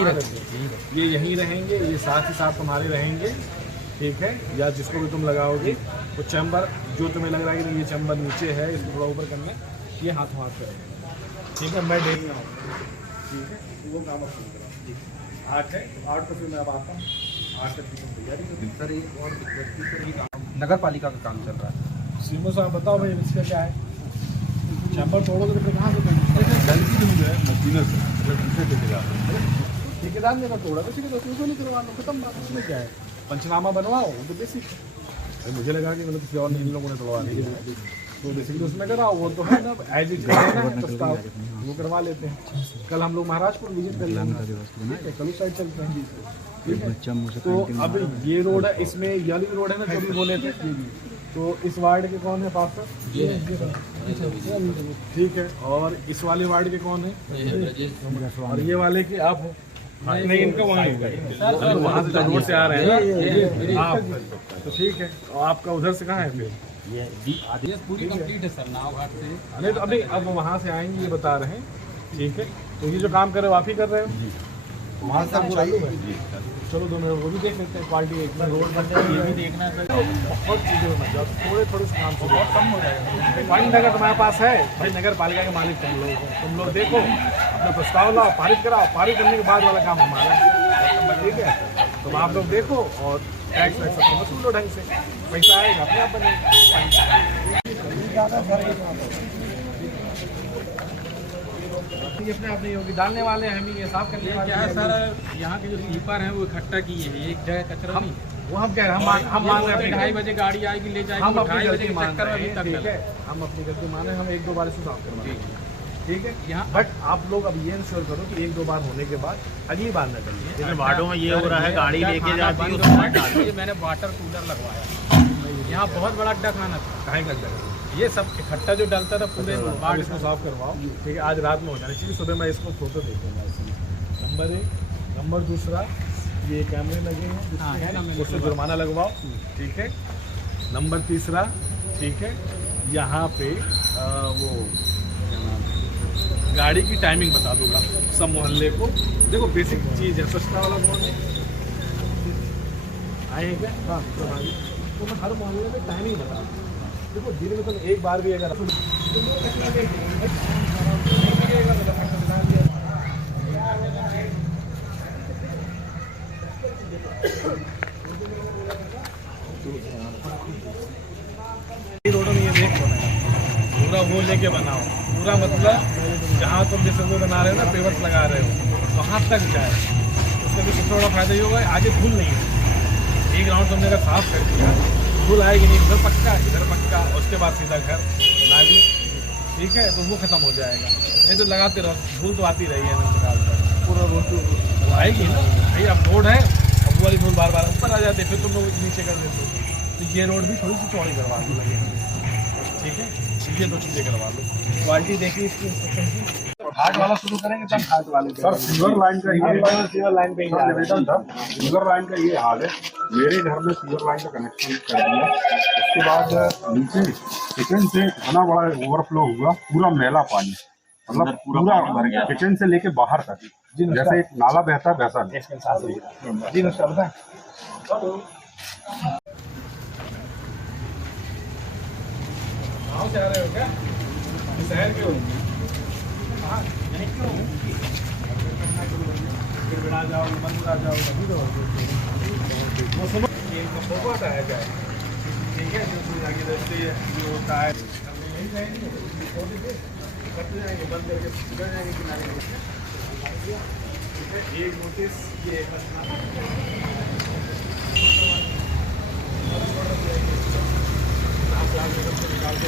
ये यहीं रहेंगे, ये साथ ही साथ तुम्हारे रहेंगे, ठीक है। या जिसको भी तुम लगाओगे वो चैम्बर जो तुम्हें लग रहा है कि ये चैम्बर नीचे है, इसको थोड़ा ऊपर करना, ये हाथों हाथ करेंगे, ठीक है। मैं डेली आऊँगा, ठीक है। वो काम आप शुरू करो, ठीक है। 8 है, 8 तो फिर मैं अब आता हूँ, 8 तक की तैयारी करो। सर एक और दिक्कत, नगर पालिका का काम चल रहा है। सीमो साहब बताओ भाई इसका क्या है? चैम्बर तोड़ोगे तो फिर कहाँ से ठेकेदार ने तोड़ा तो उसको नहीं करवा लो, खत्म बात। उसमें क्या है, पंचनामा बनवाओ, तो बेसिक है। मुझे लगा कि मतलब किसी और इन लोगों ने तोड़वा नहीं है। तो बेसिकली उसमें कराओ, वो तो है ना एज इट है प्रस्ताव, वो करवा लेते हैं। कल हम लोग महाराजपुर विजिट कर लेंगे, कल उस साइड चलते हैं। ठीक है, तो अब ये रोड है, इसमें ये वाली रोड है ना जो भी बोले थे, तो इस वार्ड के कौन है पार्षद? ठीक है, और इस वाले वार्ड के कौन है? और ये वाले के आप हो? नहीं, इनका वहाँ होगा, वहाँ से रोड से आ रहे हैं ना आप, तो ठीक है। और आपका उधर से कहाँ है फिर? ये पूरी कंप्लीट है सर, नाव घाट से। नहीं तो अभी अब वहाँ से आएंगे, ये बता रहे हैं। ठीक है, तो ये जो काम कर रहे हो आप ही कर रहे हो, वहाँ से चालू है। चलो दोनों वो भी देख लेते हैं, क्वालिटी एक रोड बन जाए, ये भी देखना है। बहुत चीज़ें बन जाओ, थोड़े से काम से बहुत कम हो जाएगा। पॉइंट अगर तुम्हारे पास है भाई, नगर पालिका के मालिक तुम लोग देखो, अपना प्रस्ताव लाओ, पारित कराओ, पारित करने के बाद वाला काम हमारा है। ठीक है, तो आप लोग देखो और टैक्स वैक्स अपना वसूल लो ढंग से, पैसा आएगा अपने आप बनेगा। अपने आप नहीं होगी, डालने वाले हैं हम ही, ये साफ करने वाले क्या है सर। यहाँ के जो स्लीपर हैं वो इकट्ठा किए हैं एक जगह कचरा, वो हम कह रहे हैं, हम मान रहे हैं 2:30 बजे गाड़ी आएगी ले जाएगी, हम 2:30 बजे मान रहे हैं। ठीक है, हम अपनी गलती माने, हम 1-2 बार इसको साफ करवाएंगे। ठीक है, यहाँ बट आप लोग अब ये इंश्योर करो कि 1-2 बार होने के बाद अगली बार न करिए। जैसे वार्डों में ये हो रहा है, गाड़ी लेके जाती है, मैंने वाटर कूलर लगवाया, यहाँ बहुत बड़ा अड्डा खाना था, कहीं का अड्डा, ये सब इकट्ठा जो डालता था पूरे वार्ड, इसको साफ करवाओ। ठीक है, आज रात में हो जाना चाहिए, सुबह मैं इसको फोटो देखूंगा। नंबर 1, नंबर 2, ये कैमरे लगे हैं, उससे जुर्माना लगवाओ। ठीक है, नंबर 3, ठीक है, यहाँ पे वो गाड़ी की टाइमिंग बता दूंगा सब मोहल्ले को। देखो बेसिक चीज़ है, सस्ता वाला कौन है, आए क्या? हाँ, तो मैं हर मोहल्ले में टाइमिंग बता दूँ। देखो दिन में तुम एक बार भी अगर रोडों में ये देख लो पूरा वो लेके बनाओ, पूरा मतलब जहाँ तुम जैसे वो बना रहे हो ना, पेवर्स लगा रहे हो, वहाँ तक जाए, उससे भी सबसे बड़ा फायदा ये होगा, आगे धूल नहीं है। एक राउंड तुमने अगर साफ कर दिया, धूल आएगी नहीं, इधर पक्का इधर पक्का, उसके बाद सीधा घर नाली। ठीक है, तो वो खत्म हो जाएगा। नहीं तो लगाते रहो, धूल तो आती रही है, पूरा रोड तो आएगी ना भाई। अब रोड है, अब वाली धूल बार बार ऊपर आ जाते, फिर तुम लोग नीचे कर देते हो। तो ये रोड भी थोड़ी सी चौड़ी करवा दो लगे। ठीक है, ये 2 चीज़ें करवा लो। क्वालिटी देखिए इसकी इंस्ट्रक्शन की, हार्ट वाला शुरू करेंगे तब हार्ट वाले। सर सीवर लाइन का ये सीवर लाइन पे निवेदन था, सीवर लाइन का ये हाल है। मेरे घर में सीवर लाइन का कनेक्शन कर दिया, उसके बाद नीचे किचन से इतना बड़ा ओवरफ्लो हुआ, पूरा मैला पानी, मतलब पूरा भर गया किचन से लेके बाहर तक, जैसे एक नाला बहता है वैसा जी। नुस्खा बताएं। गाँव से आ रहे हो क्या? शहर के हो? हाँ, क्यों? फिर बिना जाओ, मंदिर आ जाओ, तभी तो वो समझ इनका फोकस आया जाए। ठीक है, जो आगे रहते जो होता है यही जाएंगे, करते जाएंगे, बंद करके गुजर जाएंगे किनारे। ठीक है, एक नोटिस ये निकाल के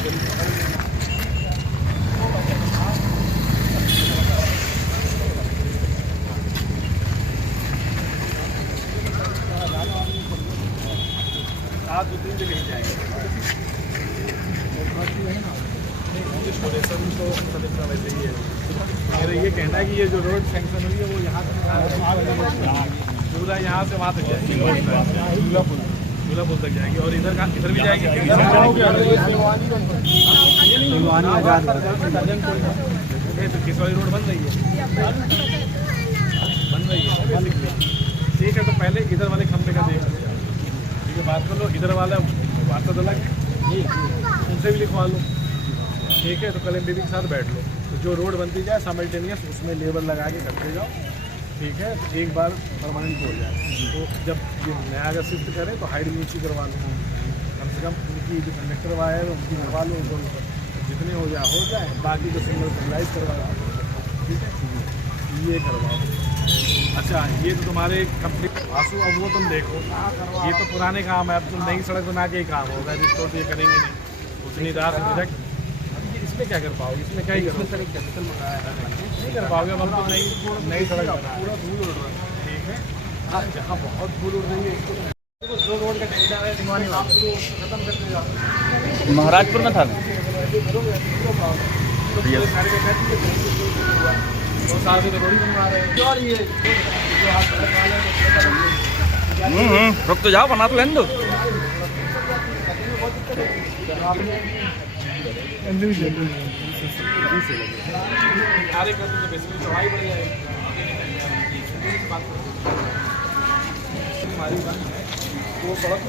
आज 2-3 जगह ही जाएंगे। तो वैसे ही है। मेरा ये कहना है कि ये जो रोड सैंक्शन हुई है वो यहाँ पूरा यहाँ से वहाँ तक जाएगी, झूला पुल तक जाएगी, और इधर भी जाएगी। तो किसवाली रोड बन रही है। ठीक है, तो पहले इधर वाले खंभे का देख लो, ठीक है, बात कर लो। इधर वाला वार्ता अलग है, उनसे भी लिखवा लो। ठीक है, तो कल एमडीडी के साथ बैठ लो, तो जो रोड बनती जाए साइमल्टेनियस उसमें लेबर लगा के करते जाओ। ठीक है, तो एक बार परमानेंट हो जाए। तो जब ये नया अगर शिफ्ट करें तो हाइट नीचे करवा लो, कम से कम उनकी जो कंडक्टर वायर है उनकी करवा लो, जितने हो जाए, बाकी तो सिंगल स्टेबलाइज करवा लो। ठीक है, ये करवाओ। अच्छा, ये तो तुम्हारे कंप्लीट आंसू, अब वो तुम देखो, ये तो पुराने काम है, अब तुम नई सड़क बना के ही काम होगा, रिस्टोर तो ये करेंगे नहीं। उतनी रात डिडक्ट, इसमें क्या कर पाओगे, इसमें क्या ही करोगे, सर एक केमिकल मंगाया है नहीं कर पाओगे। अब हम तो नई सड़क पूरा धूल उड़ रहा है, ठीक है। हाँ, जहाँ बहुत धूल उड़ रही है इसको जो रोड का टेंडर है खत्म करते जाओ। महाराजपुर में था रुक तो जाओ, बना तो लेने दो। चढ़ाई बढ़ जाएगी। वो सड़क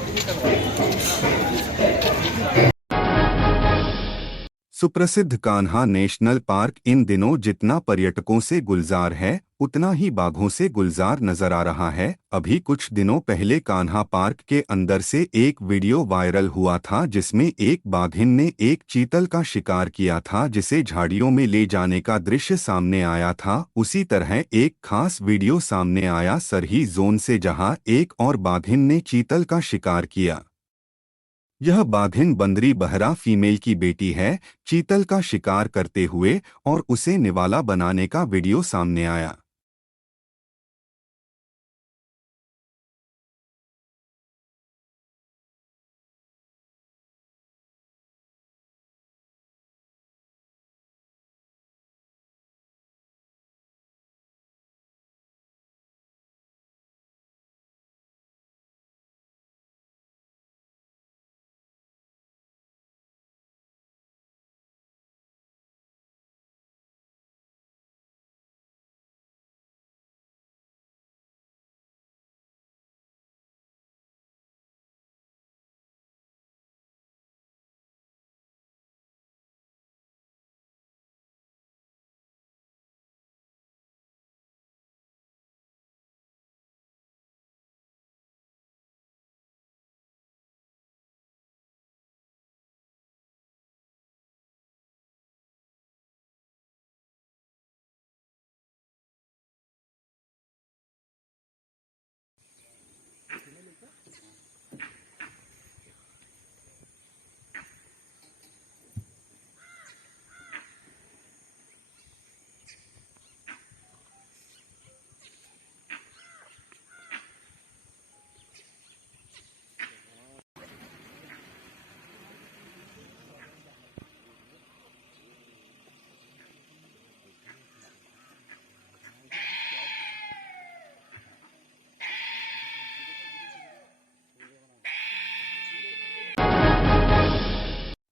सुप्रसिद्ध कान्हा नेशनल पार्क इन दिनों जितना पर्यटकों से गुलजार है उतना ही बाघों से गुलजार नजर आ रहा है। अभी कुछ दिनों पहले कान्हा पार्क के अंदर से एक वीडियो वायरल हुआ था जिसमें एक बाघिन ने एक चीतल का शिकार किया था जिसे झाड़ियों में ले जाने का दृश्य सामने आया था। उसी तरह एक खास वीडियो सामने आया सरही जोन से जहां एक और बाघिन ने चीतल का शिकार किया। यह बाघिन बंदरी बहरा फीमेल की बेटी है। चीतल का शिकार करते हुए और उसे निवाला बनाने का वीडियो सामने आया।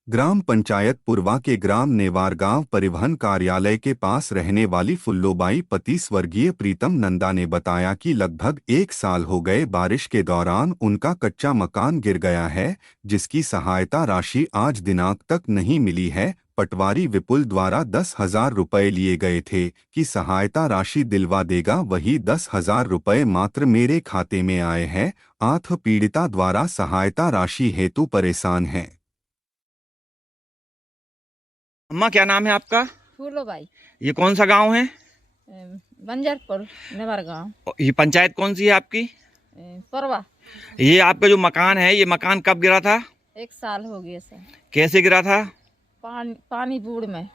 ग्राम पंचायत पुरवा के ग्राम नेवार गांव परिवहन कार्यालय के पास रहने वाली फुल्लोबाई पति स्वर्गीय प्रीतम नंदा ने बताया कि लगभग 1 साल हो गए बारिश के दौरान उनका कच्चा मकान गिर गया है जिसकी सहायता राशि आज दिनांक तक नहीं मिली है। पटवारी विपुल द्वारा 10,000 रुपए लिए गए थे कि सहायता राशि दिलवा देगा, वही 10,000 रुपए मात्र मेरे खाते में आए हैं। आठ पीड़िता द्वारा सहायता राशि हेतु परेशान है। अम्मा क्या नाम है आपका? फूलोबाई। ये कौन सा गांव है? बंजरपुर नेवार गांव। ये पंचायत कौन सी है आपकी? परवा। ये आपका जो मकान है ये मकान कब गिरा था? 1 साल हो गया सर। कैसे गिरा था? पानी बूढ़ में,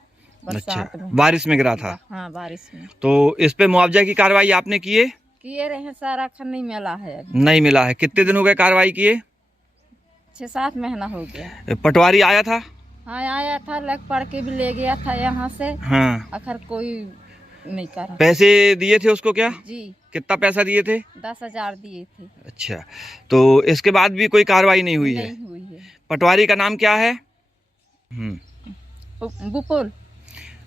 बरसात में। बारिश में गिरा था? हाँ, बारिश में। तो इस पे मुआवजा की कार्रवाई आपने किए रहे? सारा खन नहीं मिला है अभी। नहीं मिला है। कितने दिन हो गए कार्रवाई किए? 6-7 महीना हो गया। पटवारी आया था? हाँ, आया था, लग पढ़ के भी ले गया था यहाँ से। हाँ। आखिर कोई नहीं करा। पैसे दिए थे उसको क्या? जी। कितना पैसा दिए थे? 10,000 दिए थे। अच्छा, तो इसके बाद भी कोई कार्रवाई नहीं हुई है? नहीं हुई है। पटवारी का नाम क्या है? विपुल।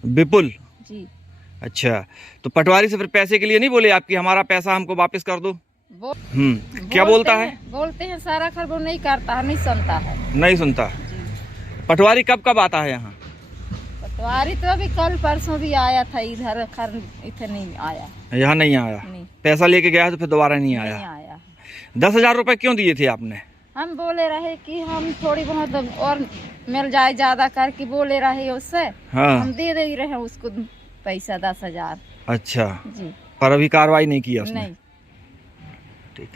विपुल जी। अच्छा, तो पटवारी से फिर पैसे के लिए नहीं बोले आपकी हमारा पैसा हमको वापस कर दो? क्या बोलता है? बोलते हैं सारा खर वो नहीं करता है, नहीं सुनता है। नहीं सुनता। पटवारी कब कब आता है यहाँ? पटवारी तो अभी कल परसों भी आया था इधर, खर इधर नहीं आया। यहाँ नहीं आया? नहीं। पैसा लेके गया तो फिर दोबारा नहीं आया? नहीं आया। 10,000 रुपए क्यों दिए थे आपने? हम बोले रहे कि हम थोड़ी बहुत और मिल जाए ज्यादा करके, बोले रहे उससे। हाँ। हम दे रहे उसको पैसा 10,000। अच्छा जी। पर अभी कार्रवाई नहीं की उसने? नहीं। ठीक,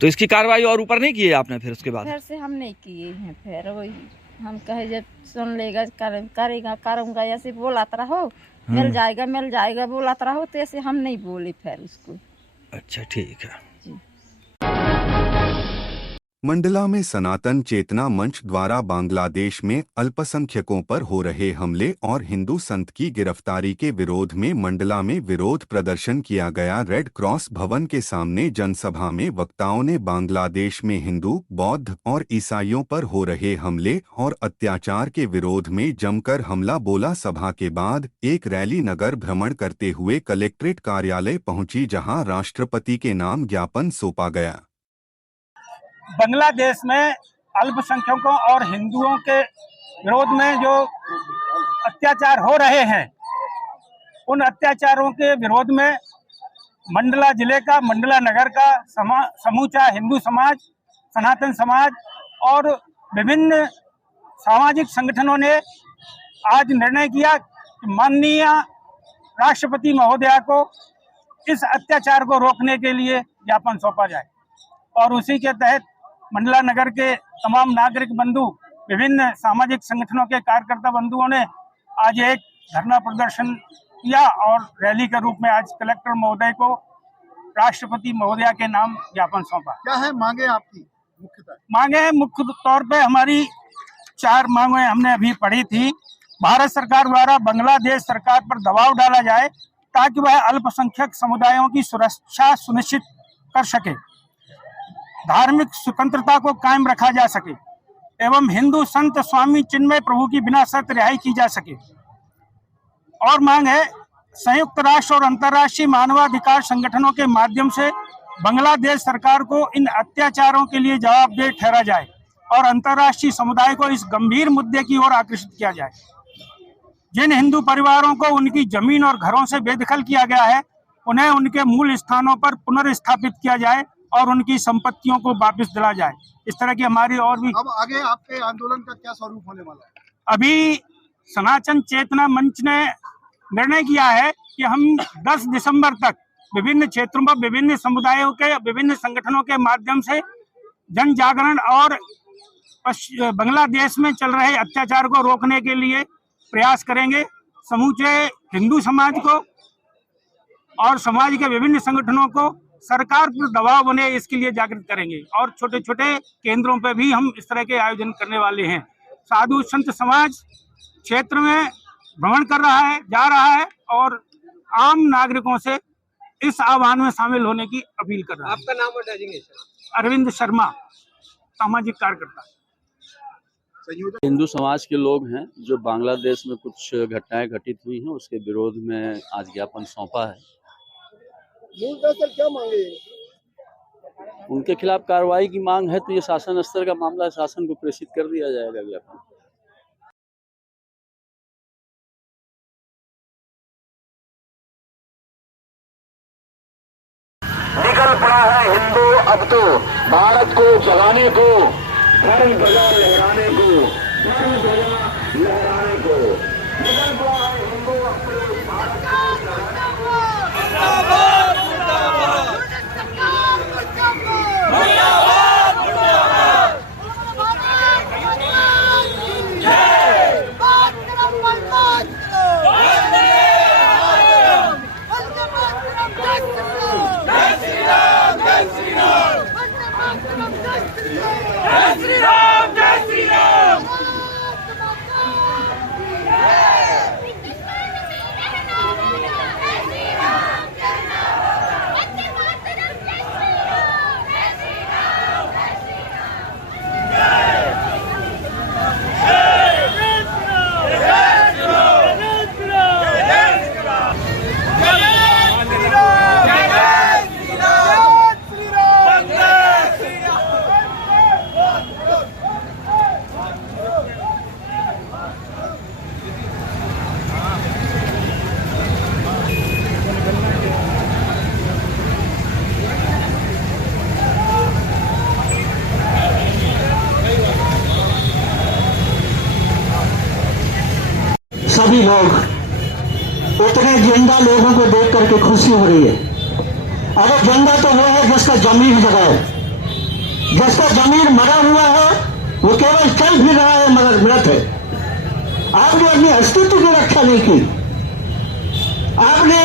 तो इसकी कार्रवाई और ऊपर नहीं की है आपने फिर उसके बाद? फिर से हम नहीं किए हैं, फिर वही हम कहे जब सुन लेगा करेगा करूँगा ऐसे बोलाता रहो, मिल जाएगा बोलाता रहो, तो ऐसे हम नहीं बोले फिर उसको। अच्छा ठीक है। मंडला में सनातन चेतना मंच द्वारा बांग्लादेश में अल्पसंख्यकों पर हो रहे हमले और हिंदू संत की गिरफ्तारी के विरोध में मंडला में विरोध प्रदर्शन किया गया। रेड क्रॉस भवन के सामने जनसभा में वक्ताओं ने बांग्लादेश में हिंदू, बौद्ध और ईसाइयों पर हो रहे हमले और अत्याचार के विरोध में जमकर हमला बोला। सभा के बाद एक रैली नगर भ्रमण करते हुए कलेक्ट्रेट कार्यालय पहुंची, जहां राष्ट्रपति के नाम ज्ञापन सौंपा गया। बांग्लादेश में अल्पसंख्यकों और हिंदुओं के विरोध में जो अत्याचार हो रहे हैं, उन अत्याचारों के विरोध में मंडला जिले का, मंडला नगर का समूचा हिंदू समाज, सनातन समाज और विभिन्न सामाजिक संगठनों ने आज निर्णय किया कि माननीय राष्ट्रपति महोदया को इस अत्याचार को रोकने के लिए ज्ञापन सौंपा जाए। और उसी के तहत मंडला नगर के तमाम नागरिक बंधु, विभिन्न सामाजिक संगठनों के कार्यकर्ता बंधुओं ने आज एक धरना प्रदर्शन किया और रैली के रूप में आज कलेक्टर महोदय को राष्ट्रपति महोदया के नाम ज्ञापन सौंपा। क्या है मांगे आपकी? मांगे मुख्य तौर पे हमारी 4 मांगे हमने अभी पढ़ी थी। भारत सरकार द्वारा बांग्लादेश सरकार पर दबाव डाला जाए ताकि वह अल्पसंख्यक समुदायों की सुरक्षा सुनिश्चित कर सके, धार्मिक स्वतंत्रता को कायम रखा जा सके एवं हिंदू संत स्वामी चिन्मय प्रभु की बिना शर्त रिहाई की जा सके। और मांग है संयुक्त राष्ट्र और अंतर्राष्ट्रीय मानवाधिकार संगठनों के माध्यम से बांग्लादेश सरकार को इन अत्याचारों के लिए जवाबदेह ठहरा जाए और अंतर्राष्ट्रीय समुदाय को इस गंभीर मुद्दे की ओर आकर्षित किया जाए। जिन हिंदू परिवारों को उनकी जमीन और घरों से बेदखल किया गया है, उन्हें उनके मूल स्थानों पर पुनर्स्थापित किया जाए और उनकी संपत्तियों को वापस दिला जाए। इस तरह की हमारी और भी। अब आगे आपके आंदोलन का क्या स्वरूप होने वाला है? अभी सनातन चेतना मंच ने निर्णय किया है कि हम 10 दिसंबर तक विभिन्न क्षेत्रों पर विभिन्न समुदायों के विभिन्न संगठनों के माध्यम से जन जागरण और बांग्लादेश में चल रहे अत्याचार को रोकने के लिए प्रयास करेंगे। समूचे हिंदू समाज को और समाज के विभिन्न संगठनों को सरकार पर दबाव बने इसके लिए जागृत करेंगे और छोटे छोटे केंद्रों पर भी हम इस तरह के आयोजन करने वाले हैं। साधु संत समाज क्षेत्र में भ्रमण कर रहा है, जा रहा है और आम नागरिकों से इस आह्वान में शामिल होने की अपील कर रहा है। आपका नाम और डेजिग्नेशन? अरविंद शर्मा, सामाजिक कार्यकर्ता। हिंदू समाज के लोग हैं जो बांग्लादेश में कुछ घटनाएं घटित हुई हैं, उसके विरोध में आज ज्ञापन सौंपा है। सर क्या मांगे? उनके खिलाफ कार्रवाई की मांग है, तो ये शासन स्तर का मामला है, शासन को प्रेषित कर दिया जाएगा ज्ञापन। निकल पड़ा है हिंदू अब तो भारत को जगाने को, धर्म ध्वजा लहराने को, धर्म ध्वजा लहराने को। निकल पड़ा है हिंदू अब तो भारत को जगाने को। सभी लोग उतने जिंदा लोगों को देख करके खुशी हो रही है। अरे जिंदा तो वो है जिसका जमीर जगा है, जिसका जमीर मरा हुआ है वो केवल चल फिर रहा है मगर मृत है। आपने अपने अस्तित्व की रक्षा नहीं की, आपने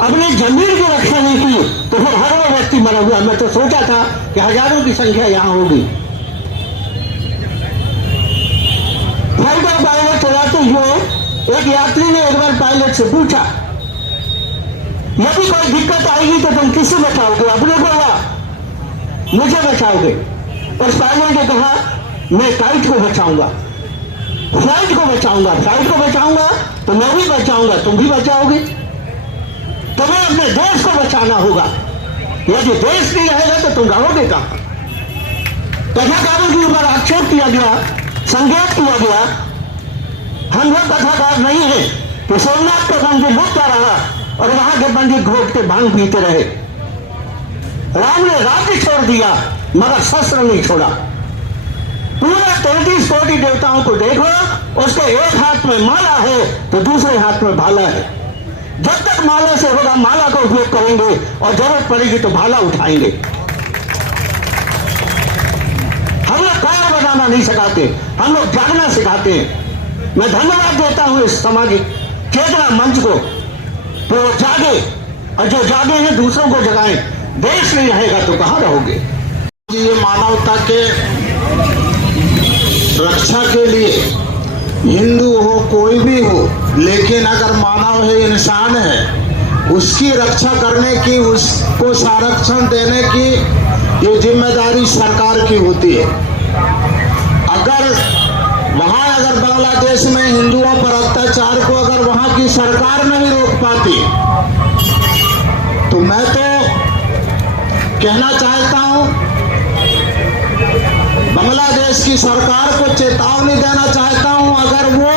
अपने जमीन की रक्षा नहीं की, तो फिर हर वो व्यक्ति मरा हुआ। मैं तो सोचा था कि हजारों की संख्या यहां होगी। फाइटर पायलट चलाते हुए एक यात्री ने एक बार पायलट से पूछा, यदि कोई दिक्कत आएगी तो तुम किससे बचाओगे, अपने को या मुझे बचाओगे? उस पायलट ने कहा, मैं काइट को बचाऊंगा, फ्लाइट को बचाऊंगा। फ्लाइट को बचाऊंगा तो मैं भी बचाऊंगा, तुम भी बचाओगे। तुम्हें अपने देश को बचाना होगा, यदि देश नहीं रहेगा तो तुम रहोगे कहां? कथाकारों के ऊपर आक्षेप किया गया, संज्ञात किया गया। हम लोग कथाकार नहीं है कि सोमनाथ का मंदिर लुटता रहा और वहां के पंडित घोट के भांग पीते रहे। राम ने राज्य छोड़ दिया मगर शस्त्र नहीं छोड़ा। पूरे 33 कोटि देवताओं को देखो, उसके एक हाथ में माला है तो दूसरे हाथ में भाला है। जब तक माला से होगा माला का उपयोग करेंगे और जरूरत पड़ेगी तो भाला उठाएंगे। हम लोग कार बनाना नहीं सिखाते, हम लोग जागना सिखाते हैं। मैं धन्यवाद देता हूं इस सामाजिक चेतना मंच को, तो जागे और जो जागे हैं दूसरों को जगाएं। देश नहीं रहेगा तो कहां रहोगे? ये मानवता के रक्षा के लिए हिंदू हो कोई भी हो, लेकिन अगर मानव है, इंसान है, उसकी रक्षा करने की, उसको संरक्षण देने की ये जिम्मेदारी सरकार की होती है। अगर बांग्लादेश में हिंदुओं पर अत्याचार को अगर वहां की सरकार नहीं रोक पाती, तो मैं तो कहना चाहता हूं, बांग्लादेश की सरकार को चेतावनी देना चाहता हूं, अगर वो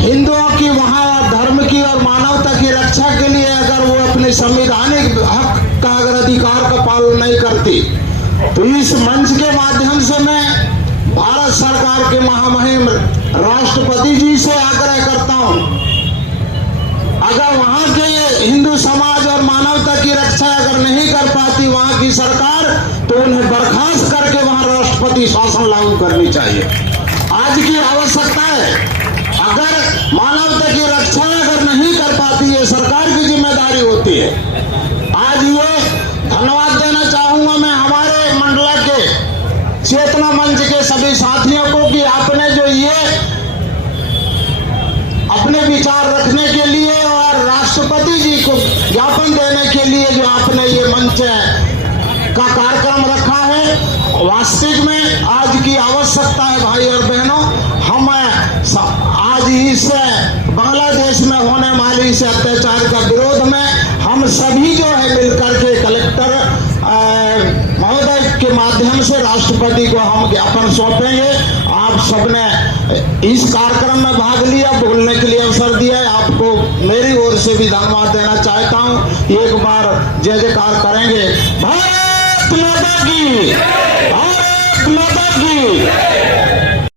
हिंदुओं की वहां धर्म की और मानवता की रक्षा के लिए अगर वो अपने संवैधानिक हक का अगर अधिकार का पालन नहीं करती, तो इस मंच के माध्यम से मैं भारत सरकार के महामहिम राष्ट्रपति जी से आग्रह करता हूं, अगर वहां के हिंदू समाज और मानवता की रक्षा अगर नहीं कर पाती वहां की सरकार, तो उन्हें बर्खास्त करके वहां राष्ट्रपति शासन लागू करनी चाहिए। आज की आवश्यकता है, अगर मानवता की रक्षा अगर नहीं कर पाती है, सरकार की जिम्मेदारी होती है। आज ये धन्यवाद देना चाहूंगा मैं हमारे मंडला के चेतना मंच के सभी साथियों को कि आपने जो ये अपने विचार रखने के लिए और राष्ट्रपति जी को ज्ञापन देने के लिए जो आपने ये मंच का कार्यक्रम रखा है, वास्तविक में आज की आवश्यकता है। भाई और बहनों, हम आज इस बांग्लादेश में होने वाले इस अत्याचार का विरोध में हम सभी जो है मिलकर के कलेक्टर महोदय के माध्यम से राष्ट्रपति को हम ज्ञापन सौंपेंगे। आप सबने इस कार्यक्रम में भाग लिया, बोलने के लिए अवसर दिया है, आपको मेरी ओर से भी धन्यवाद देना चाहता हूं। एक बार जय जयकार करेंगे। भारत माता की, भारत माता की।